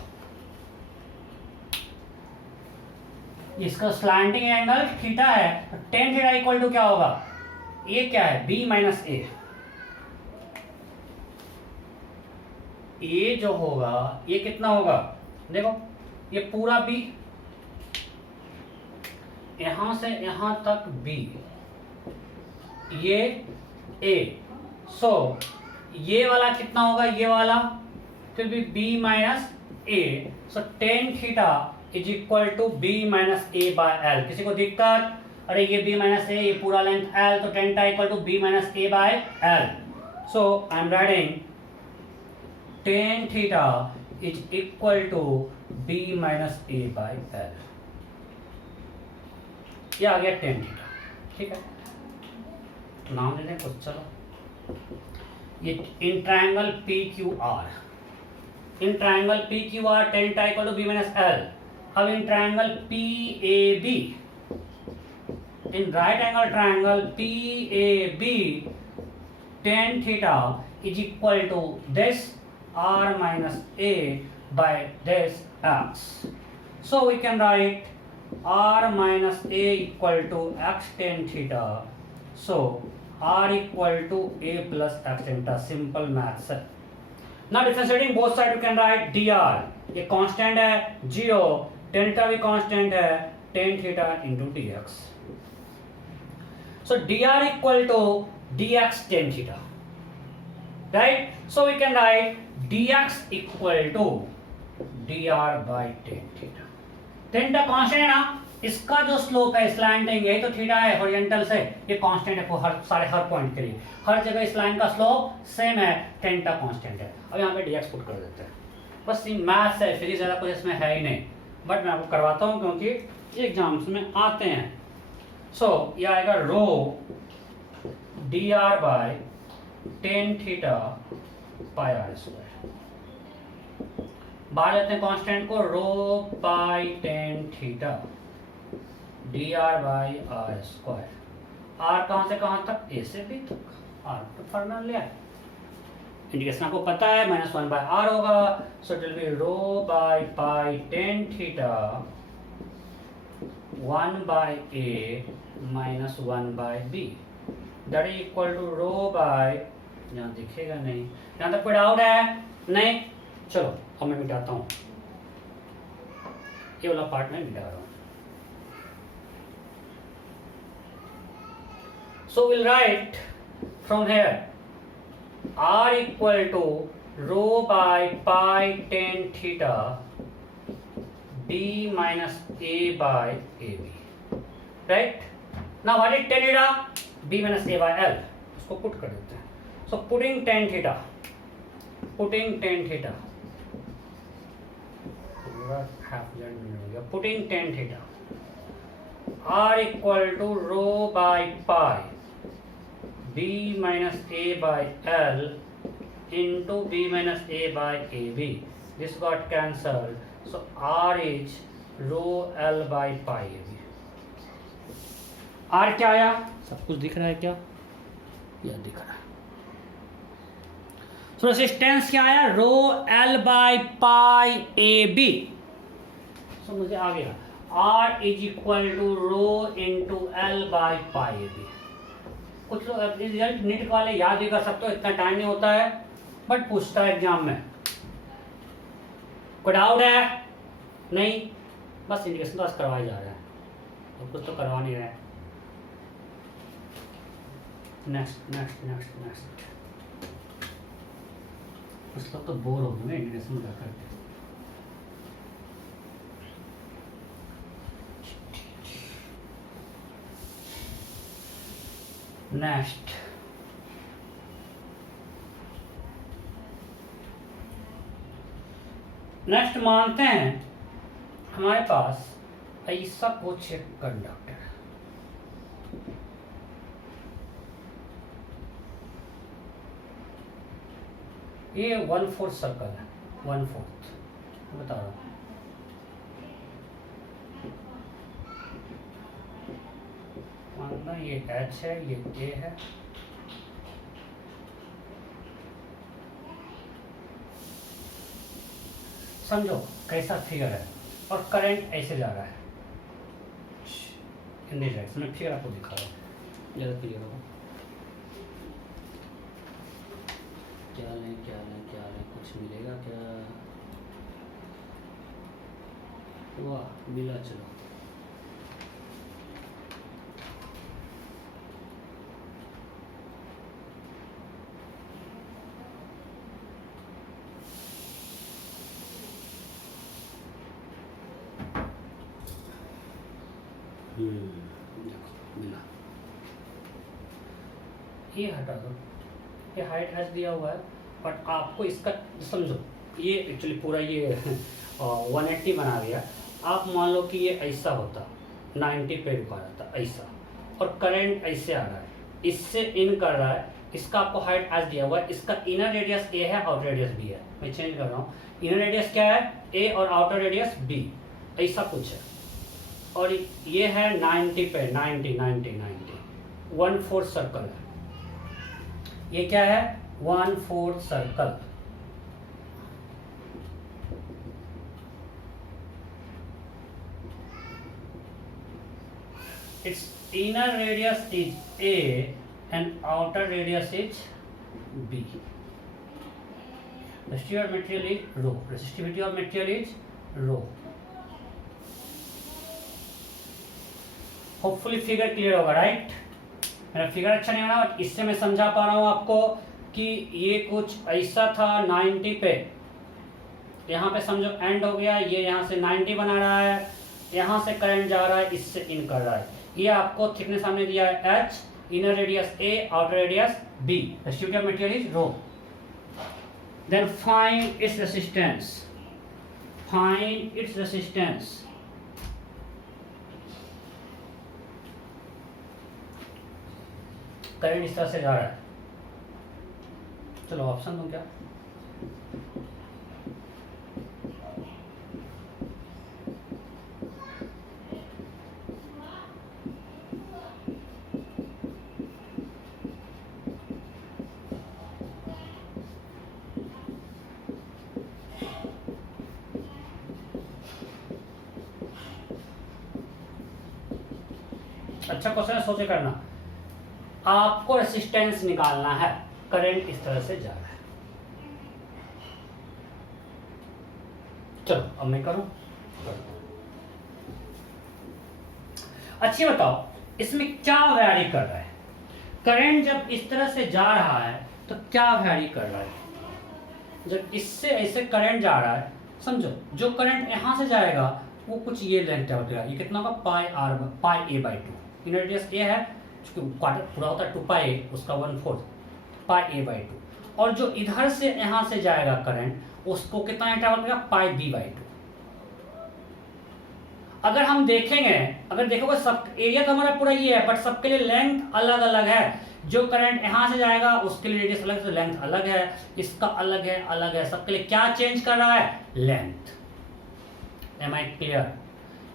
इसका स्लैंटिंग एंगल थीटा है, तो टेन थीटा इक्वल टू क्या होगा? ये क्या है? B minus A. ये जो होगा ये कितना होगा? देखो ये पूरा बी, यहां से यहां तक बी, ये ए। सो ये वाला कितना होगा? ये वाला फिर भी B minus A. So tan theta is equal to B minus A by L. किसी को दिक्कत? अरे ये बी माइनस ए, ये पूरा लेंथ एल, तो tan theta equal to B minus A by L. So I am writing tan theta is equal to B minus A by L. ये आ गया टेन थीटा। ठीक है, तो नाम दे दें कुछ। चलो, ये in triangle P Q R, in triangle P Q R tan theta equal to B minus L. अब in triangle P A B, in right angle triangle P A B, tan theta is equal to this r minus a by this x. So we can write r minus a equal to x tan theta. So r equal to a plus x tan theta. Simple maths. Now differentiating both sides, you can write dr. ये constant है 0, tan theta भी constant है, tan theta into dx. So dr equal to dx tan theta. Right? So we can write dx equal to dr by tan theta. tan theta constant है ना, इसका जो स्लोप है स्लैंटिंग, यही तो थीटा है हॉरिजॉन्टल से, ये कांस्टेंट है हर पॉइंट के लिए, हर जगह इस लाइन का स्लोप सेम है, tan theta कांस्टेंट है। अब यहाँ पे dx पुट कर देते हैं। बस ये मैथ्स है, फिजिक्स ज़्यादा कुछ इसमें है ही नहीं, बट मैं आपको करवाता हूँ क्योंकि एग्जाम्स में आते हैं। सो ये आएगा rho dr by tan theta pi R square. बाहर लेते हैं कांस्टेंट को, rho pi tan theta dr by R square. R कहां से कहां तक? ए से बी तक। आर तो फॉर्मूला लिया है, इंटीग्रेशन आपको पता है, -1 बाय आर होगा। So it will be rho by pi tan theta 1 by A minus 1 by B, that is equal to rho by, यहाँ दिखेगा नहीं, यहाँ तक कोई डाउट है? नहीं? चलो अब मैं मिटाता हूँ, ये वाला पार्ट मैं मिटा रहा हूँ। So will write from here r equal to rho by pi tan theta d minus a by A B. Right now what is tan theta? b minus a by l। उसको पुट कर देते हैं। So putting tan theta, putting tan theta, putting tan theta, r equal to rho by pi b minus a by l into b minus a by ab. This got cancelled, so r is rho l by pi ab. r क्या आया? सब कुछ दिख रहा है क्या? यह दिख रहा है। तो रेजिस्टेंस क्या आया? Rho L by pi A B. So मुझे आ गया R is equal to rho into L by pi A B. कुछ लोग रिजल्ट नीट वाले याद भी कर सकते हो, इतना टाइम नहीं होता है, बट पूछता है एग्जाम में। कोई डाउट है? नहीं? बस इंडिकेशन तो आज करवाया जा रहा है, तो कुछ तो करवा नहीं रहा है। Next next next next. कुछ लोग तो बोर हो गए इंडिकेशन कर करके। नेक्स्ट नेक्स्ट मानते हैं हमारे पास ऐसा कुछ एक कंडक्टर है, ये 1/4 सर्कल है, 1/4 बता रहा हूँ। मानना ये H है, ये A है, समझो कैसा फिगर है और करंट ऐसे जा रहा है इन दिस डायरेक्शन में। फिगर आपको दिखा रहा हूँ, ज़्यादा क्लियर होगा। क्या लें क्या लें क्या लें, कुछ मिलेगा क्या? वाह मिला, चलो। देखो मिला। ये हटा दो, ये हाइट हैच दिया हुआ है, बट आपको इसका समझो, ये एक्चुअली पूरा ये 180 बना दिया। आप मान लो कि ये ऐसा होता, 90 पे रुका रहता ऐसा, और करंट ऐसे आ रहा है, इससे इन कर रहा है, इसका आपको हाइट एच दिया हुआ है, इसका इनर रेडियस ए है, आउटर रेडियस बी है। मैं चेंज कर रहा हूँ, इनर रेडियस क्या है ए और आउटर रेडियस बी, ऐसा कुछ है। और ये है 90 पे, 1/4 सर्कल है। ये क्या है 1/4 circle. its inner radius is A and outer radius is B. Resistivity of material is rho. Resistivity of material is rho. Hopefully figure clear होगा, राइट? मेरा फिगर अच्छा नहीं बना, बट इससे मैं समझा पा रहा हूं आपको कि ये कुछ ऐसा था 90 पे, यहाँ पे समझो एंड हो गया, ये यहाँ से 90 बना रहा है, यहाँ से करंट जा रहा है, इससे इन कर रहा है। ये आपको थिकनेस सामने दिया है h, inner radius a, outer radius b, resistivity of material is rho। Then find its resistance, find its resistance. Current इस तरह से जा रहा है, चलो ऑप्शन दूं क्या? अच्छा क्वेश्चन है, सोचे करना। आपको रेसिस्टेंस निकालना है, करंट इस तरह से जा रहा है। चलो अब मैं करूं। अच्छी बताओ इसमें क्या वैरी कर रहा है? करंट जब इस तरह से जा रहा है तो क्या वैरी कर रहा है? जब इससे ऐसे करंट जा रहा है, समझो जो करंट यहां से जाएगा वो कुछ ये लेंथ होगा, ये कितना होगा पाई a/2। इनर रेडियस a है, क्वार्टर पूरा होता है 2πa, उसका 1/4 πa/2। और जो इधर से यहां से जाएगा करंट, उसको कितना इंटरवल मिलेगा πb/2। अगर हम देखेंगे, अगर देखोगे सब एरिया तो हमारा पूरा ये है, बट सबके लिए लेंथ अलग अलग है। जो करंट यहां से जाएगा उसके लिए रेडियस अलग, तो लेंथ अलग है, इसका अलग है, अलग है, सबके लिए क्या चेंज कर रहा है? लेंथ। Am I clear?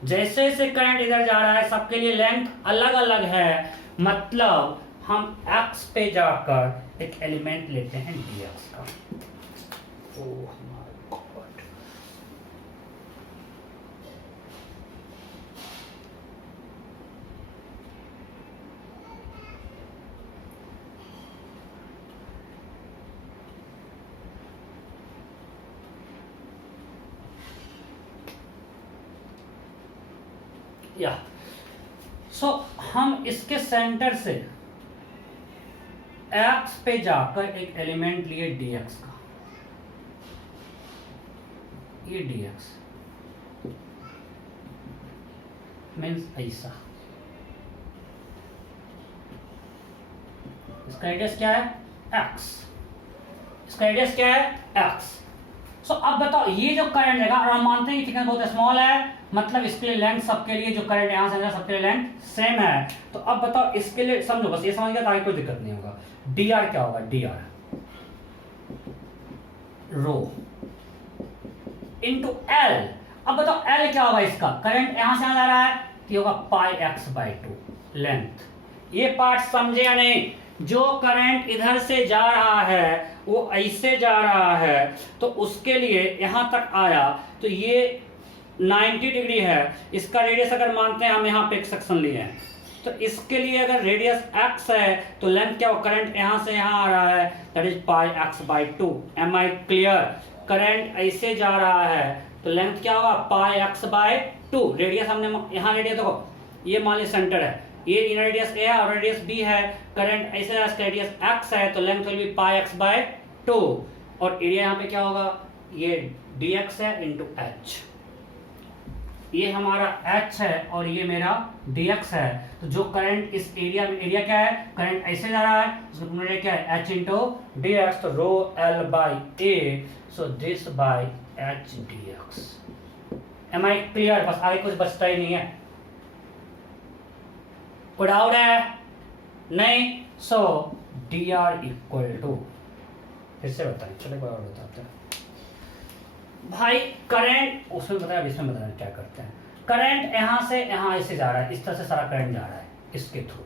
जैसे जैसे करंट इधर जा रहा है सबके लिए लेंथ अलग अलग है, मतलब हम x पे जाकर एक एलिमेंट लेते हैं dx का। ओह माय गॉड, या सो हम इसके सेंटर से x पे जाकर एक एलिमेंट लिए dx का, ये dx मीन्स ऐसा। इसका रेडियस क्या है? x। इसका रेडियस क्या है? x। सो अब बताओ ये जो करंट रहेगा, और हम मानते हैं थिकनेस बहुत स्मॉल है, मतलब इसके लिए लेंथ सबके लिए जो करंट यहां से सबके लिए लेंथ सेम है। तो अब बताओ इसके लिए समझो, बस ये समझ गया तो आगे कोई दिक्कत नहीं होगा। dr क्या होगा? dr रो इनटू l। अब बताओ l क्या होगा? इसका करंट यहां से जा रहा है, तो होगा πx/2 लेंथ। ये पार्ट समझे या नहीं? जो करंट इधर से जा रहा है वो ऐसे जा रहा है, तो उसके लिए यहां तक आया तो ये 90 डिग्री है। इसका रेडियस अगर मानते हैं हम यहाँ पे एक सेक्शन लिए हैं, तो इसके लिए अगर रेडियस x है तो लेंथ क्या हो, करंट यहां से यहां आ रहा है, that is pi x by 2। Am I clear? Current ऐसे जा रहा है तो लेंथ क्या होगा, पाई x बाई 2। रेडियस हमने यहाँ रेडियस देखो, ये मान ली सेंटर है, ये इनर रेडियस a है और रेडियस b है। करंट ऐसे जा, इसका रेडियस x है तो length will be pi x by 2, और एरिया यहाँ पे क्या होगा, ये dx है इंटू h। ये हमारा h है और ये मेरा dx है। तो जो करंट इस एरिया में, एरिया क्या है, करंट ऐसे जा रहा है, उसका एरिया क्या है, h इंटू dx, तो rho l by a, so this by h dx। Am I clear? बस आगे कुछ बचता ही नहीं है। कोई डाउट है? नहीं? सो डी आर इक्वल टू, फिर से बताएं, चलो एक बार और बताते हैं भाई। करंट उसमें बताया, इसमें बताया क्या करते हैं। करंट यहां से यहां ऐसे जा रहा है, इस तरह से सारा करंट जा रहा है इसके थ्रू।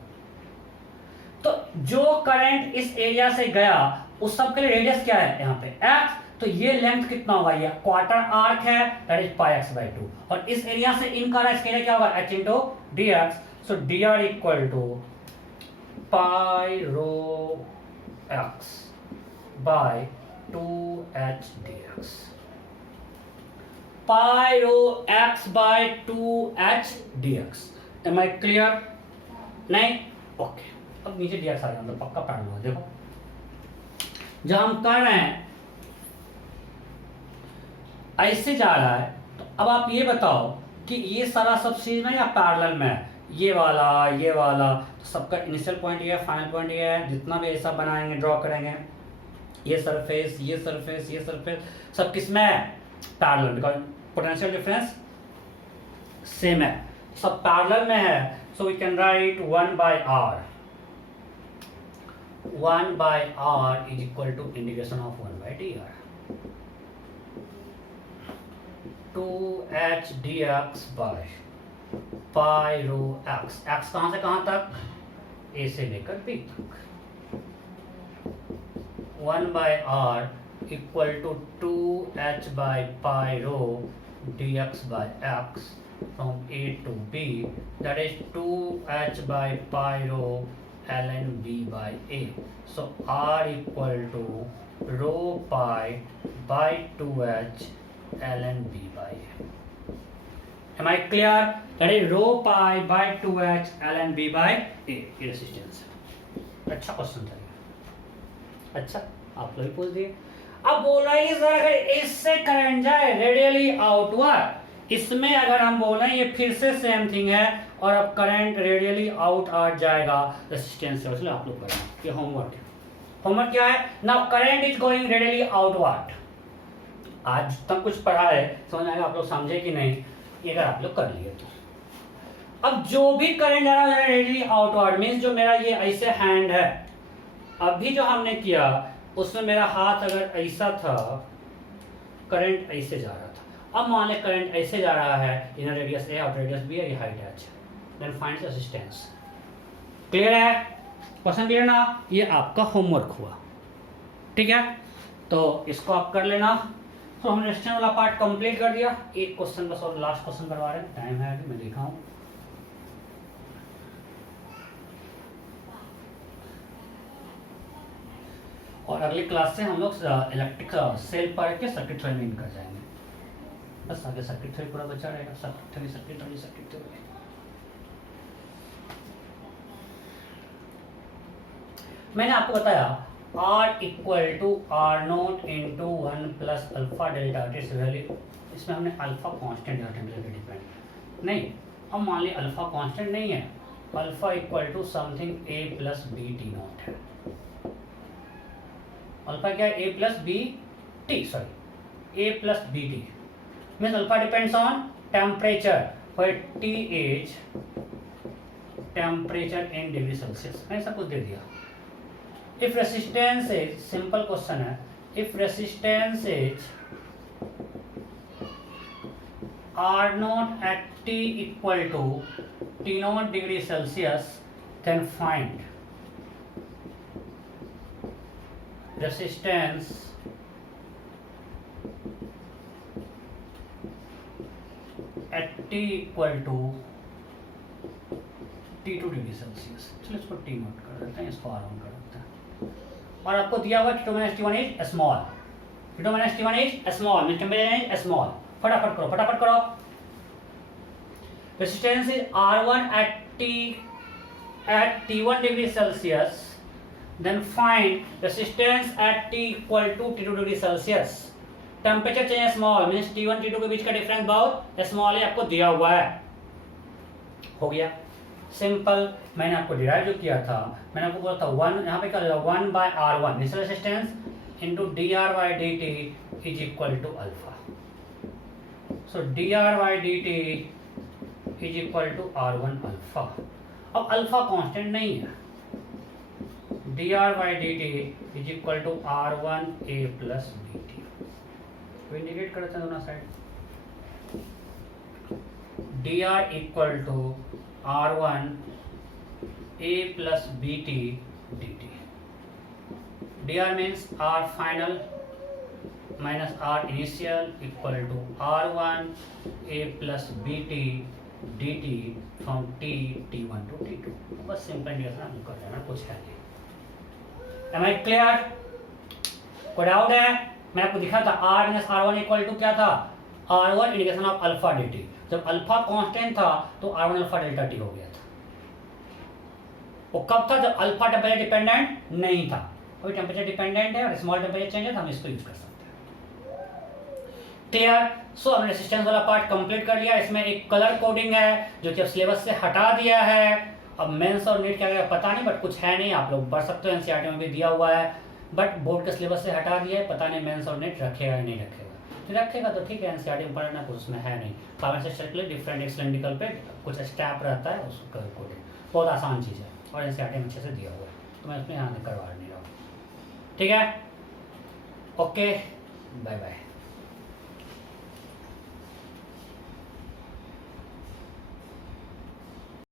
तो जो करंट इस एरिया से गया उस सब के लिए रेडियस क्या है यहाँ पे, x। तो ये लेंथ कितना होगा, ये क्वार्टर आर्क है, that is pi x by 2। और इस एरिया से इन का इसके लिए क्या होगा, h into D X. So D R equal to pi rho x by 2h dx। Pi rho x by 2h dx। Am I clear? नहीं? ओके, अब नीचे dx आ जाए, पक्का पढ़ना हो। देखो जब हम कर रहे हैं ऐसे जा रहा है, तो अब आप ये बताओ कि ये सारा सब चीज में या पैरेलल में है, ये वाला तो सबका इनिशियल पॉइंट ये है, फाइनल पॉइंट ये है। जितना भी ऐसा बनाएंगे, ड्रॉ करेंगे, ये सरफेस, ये सरफेस, ये सरफेस, सब किस में है, parallel, because potential difference same है, सब पैरेलल में है। So we can write 1 by R. 1 by r is equal to integration of 1 by dr। 2h dx by pi rho x। x कहाँ से कहाँ तक, a से लेकर b तक। 1 by r equal to 2h by pi rho dx by x from a to b, that is 2h by pi rho ln b by a। so r equal to rho pi by 2h ln b by a। am I clear? that is rho pi by 2h ln b by a resistance. अच्छा क्वेश्चन था ये, अच्छा आप लोग पूछ दिए। अब बोला ही सर अगर इससे करंट जाए रेडियली आउटवर्ड, इसमें अगर हम बोलें ये फिर से सेम थिंग है, और अब करंट रेडियली आउट जाएगा रेजिस्टेंस से, इसलिए आप लोग करना ये होमवर्क है। होमवर्क क्या है, now current is going radially outward. आज तक कुछ पढ़ा है, समझ में आएगा आप लोग समझे कि नहीं, ये अगर आप लोग कर लिए तो। अब जो भी करंट जा रहा है रेडियली आउटवर्ड मीन्स जो मेरा ये ऐसे हैंड है, अभी जो हमने किया उसमें मेरा हाथ अगर ऐसा था, करंट ऐसे जा रहा था। अब मान लें करंट ऐसे जा रहा है, inner radius A, outer radius B है, ये height h, then find resistance. Clear है? क्वेश्चन क्लियर ना? ये आपका होमवर्क हुआ, ठीक है? तो इसको आप कर लेना। तो हमने रेजिस्टेंस वाला पार्ट कंप्लीट कर दिया। एक क्वेश्चन बस और लास्ट क्वेश्चन करवा रहे हैं, टाइम है अभी, मैं देखा हूँ। और अगली क्लास से हम लोग इलेक्ट्रिक सेल पर के सर्किट थ्योरी में कर जाएंगे। बस आगे सर्किट थ्योरी पूरा बचा रहेगा, सर्किट थ्योरी। मैंने आपको बताया R equal to R naught into 1 plus alpha delta its value. इसमें हमने अल्फा कांस्टेंट या टेम्परेचर डिपेंड नहीं। अब मान ली अल्फा कांस्टेंट नहीं है, alpha equal to something A plus B T naught है। अल्फा क्या है, A plus B T, sorry A plus B T means alpha depends on temperature, where T is temperature in degree Celsius। मैंने सब कुछ दे दिया। If resistance is, simple question है, if resistance is R naught at T equal to T naught degree Celsius, then find resistance at T equal to T2 degree Celsius. चलो इसको टी नोट कर देते हैं, इसको R1 कर देते हैं। और आपको दिया हुआ T2 - T1 is small, T2 - T1 is small, means temperature is small. फटाफट करो, फटाफट करो। Resistance is R1 at T1 degree Celsius, then find resistance at T equal to T2 degree Celsius. Temperature change small, means T1 T2 के बीच का डिफरेंस बहुत स्मॉल है, आपको दिया हुआ है। हो गया सिंपल। मैंने आपको डिराइव जो किया था, मैंने आपको बोला था 1, यहाँ पे क्या होगा 1/R1 initial resistance into dR/dt is equal to alpha. So dR/dt is equal to R1 alpha. अब अल्फा कांस्टेंट नहीं है, dR/dt is equal to R1 a plus dt। तो इंडिकेट करते हैं दोनों side, dr equal to R1 a plus bt dt। dr means R final minus R initial equal to R1 a plus bt dt from t1 to t2। बस सिंपल इंडिकेशन हम कर लेना, कुछ है नहीं। Am I clear? कोई डाउट है? मैं आपको दिखा था R minus R1 equal to क्या था, R1 indication of alpha dt। जब अल्फा कांस्टेंट था तो R1 अल्फा डेल्टा टी हो गया था। वो कब था, जब अल्फा टेम्परेचर डिपेंडेंट नहीं था। अभी टेम्परेचर डिपेंडेंट है और स्मॉल टेम्परेचर चेंज है, तो हम इसको यूज कर सकते हैं। क्लियर? सो हमने रेजिस्टेंस वाला पार्ट कंप्लीट कर लिया। इसमें एक कलर कोडिंग है जो कि अब सिलेबस से हटा दिया है। अब मेंस और नीट क्या है पता नहीं, बट कुछ है नहीं, आप लोग पढ़ सकते हो, एनसीईआरटी में भी दिया हुआ है, बट बोर्ड के सिलेबस से हटा दिया है। पता नहीं मेंस और नीट रखेगा या नहीं रखेगा। रखेगा तो ठीक है, एनसीईआरटी में पढ़ना, कुछ उसमें है नहीं। कार्बन स्ट्रक्चर के लिए डिफरेंट एक सिलेंड्रिकल पे कुछ स्टेप रहता है, उसको कोडिंग बहुत आसान चीज़ है और एनसीईआरटी में अच्छे से दिया हुआ है, तो मैं उसमें यहाँ करवा नहीं रहा हूँ। ठीक है, ओके, बाय बाय।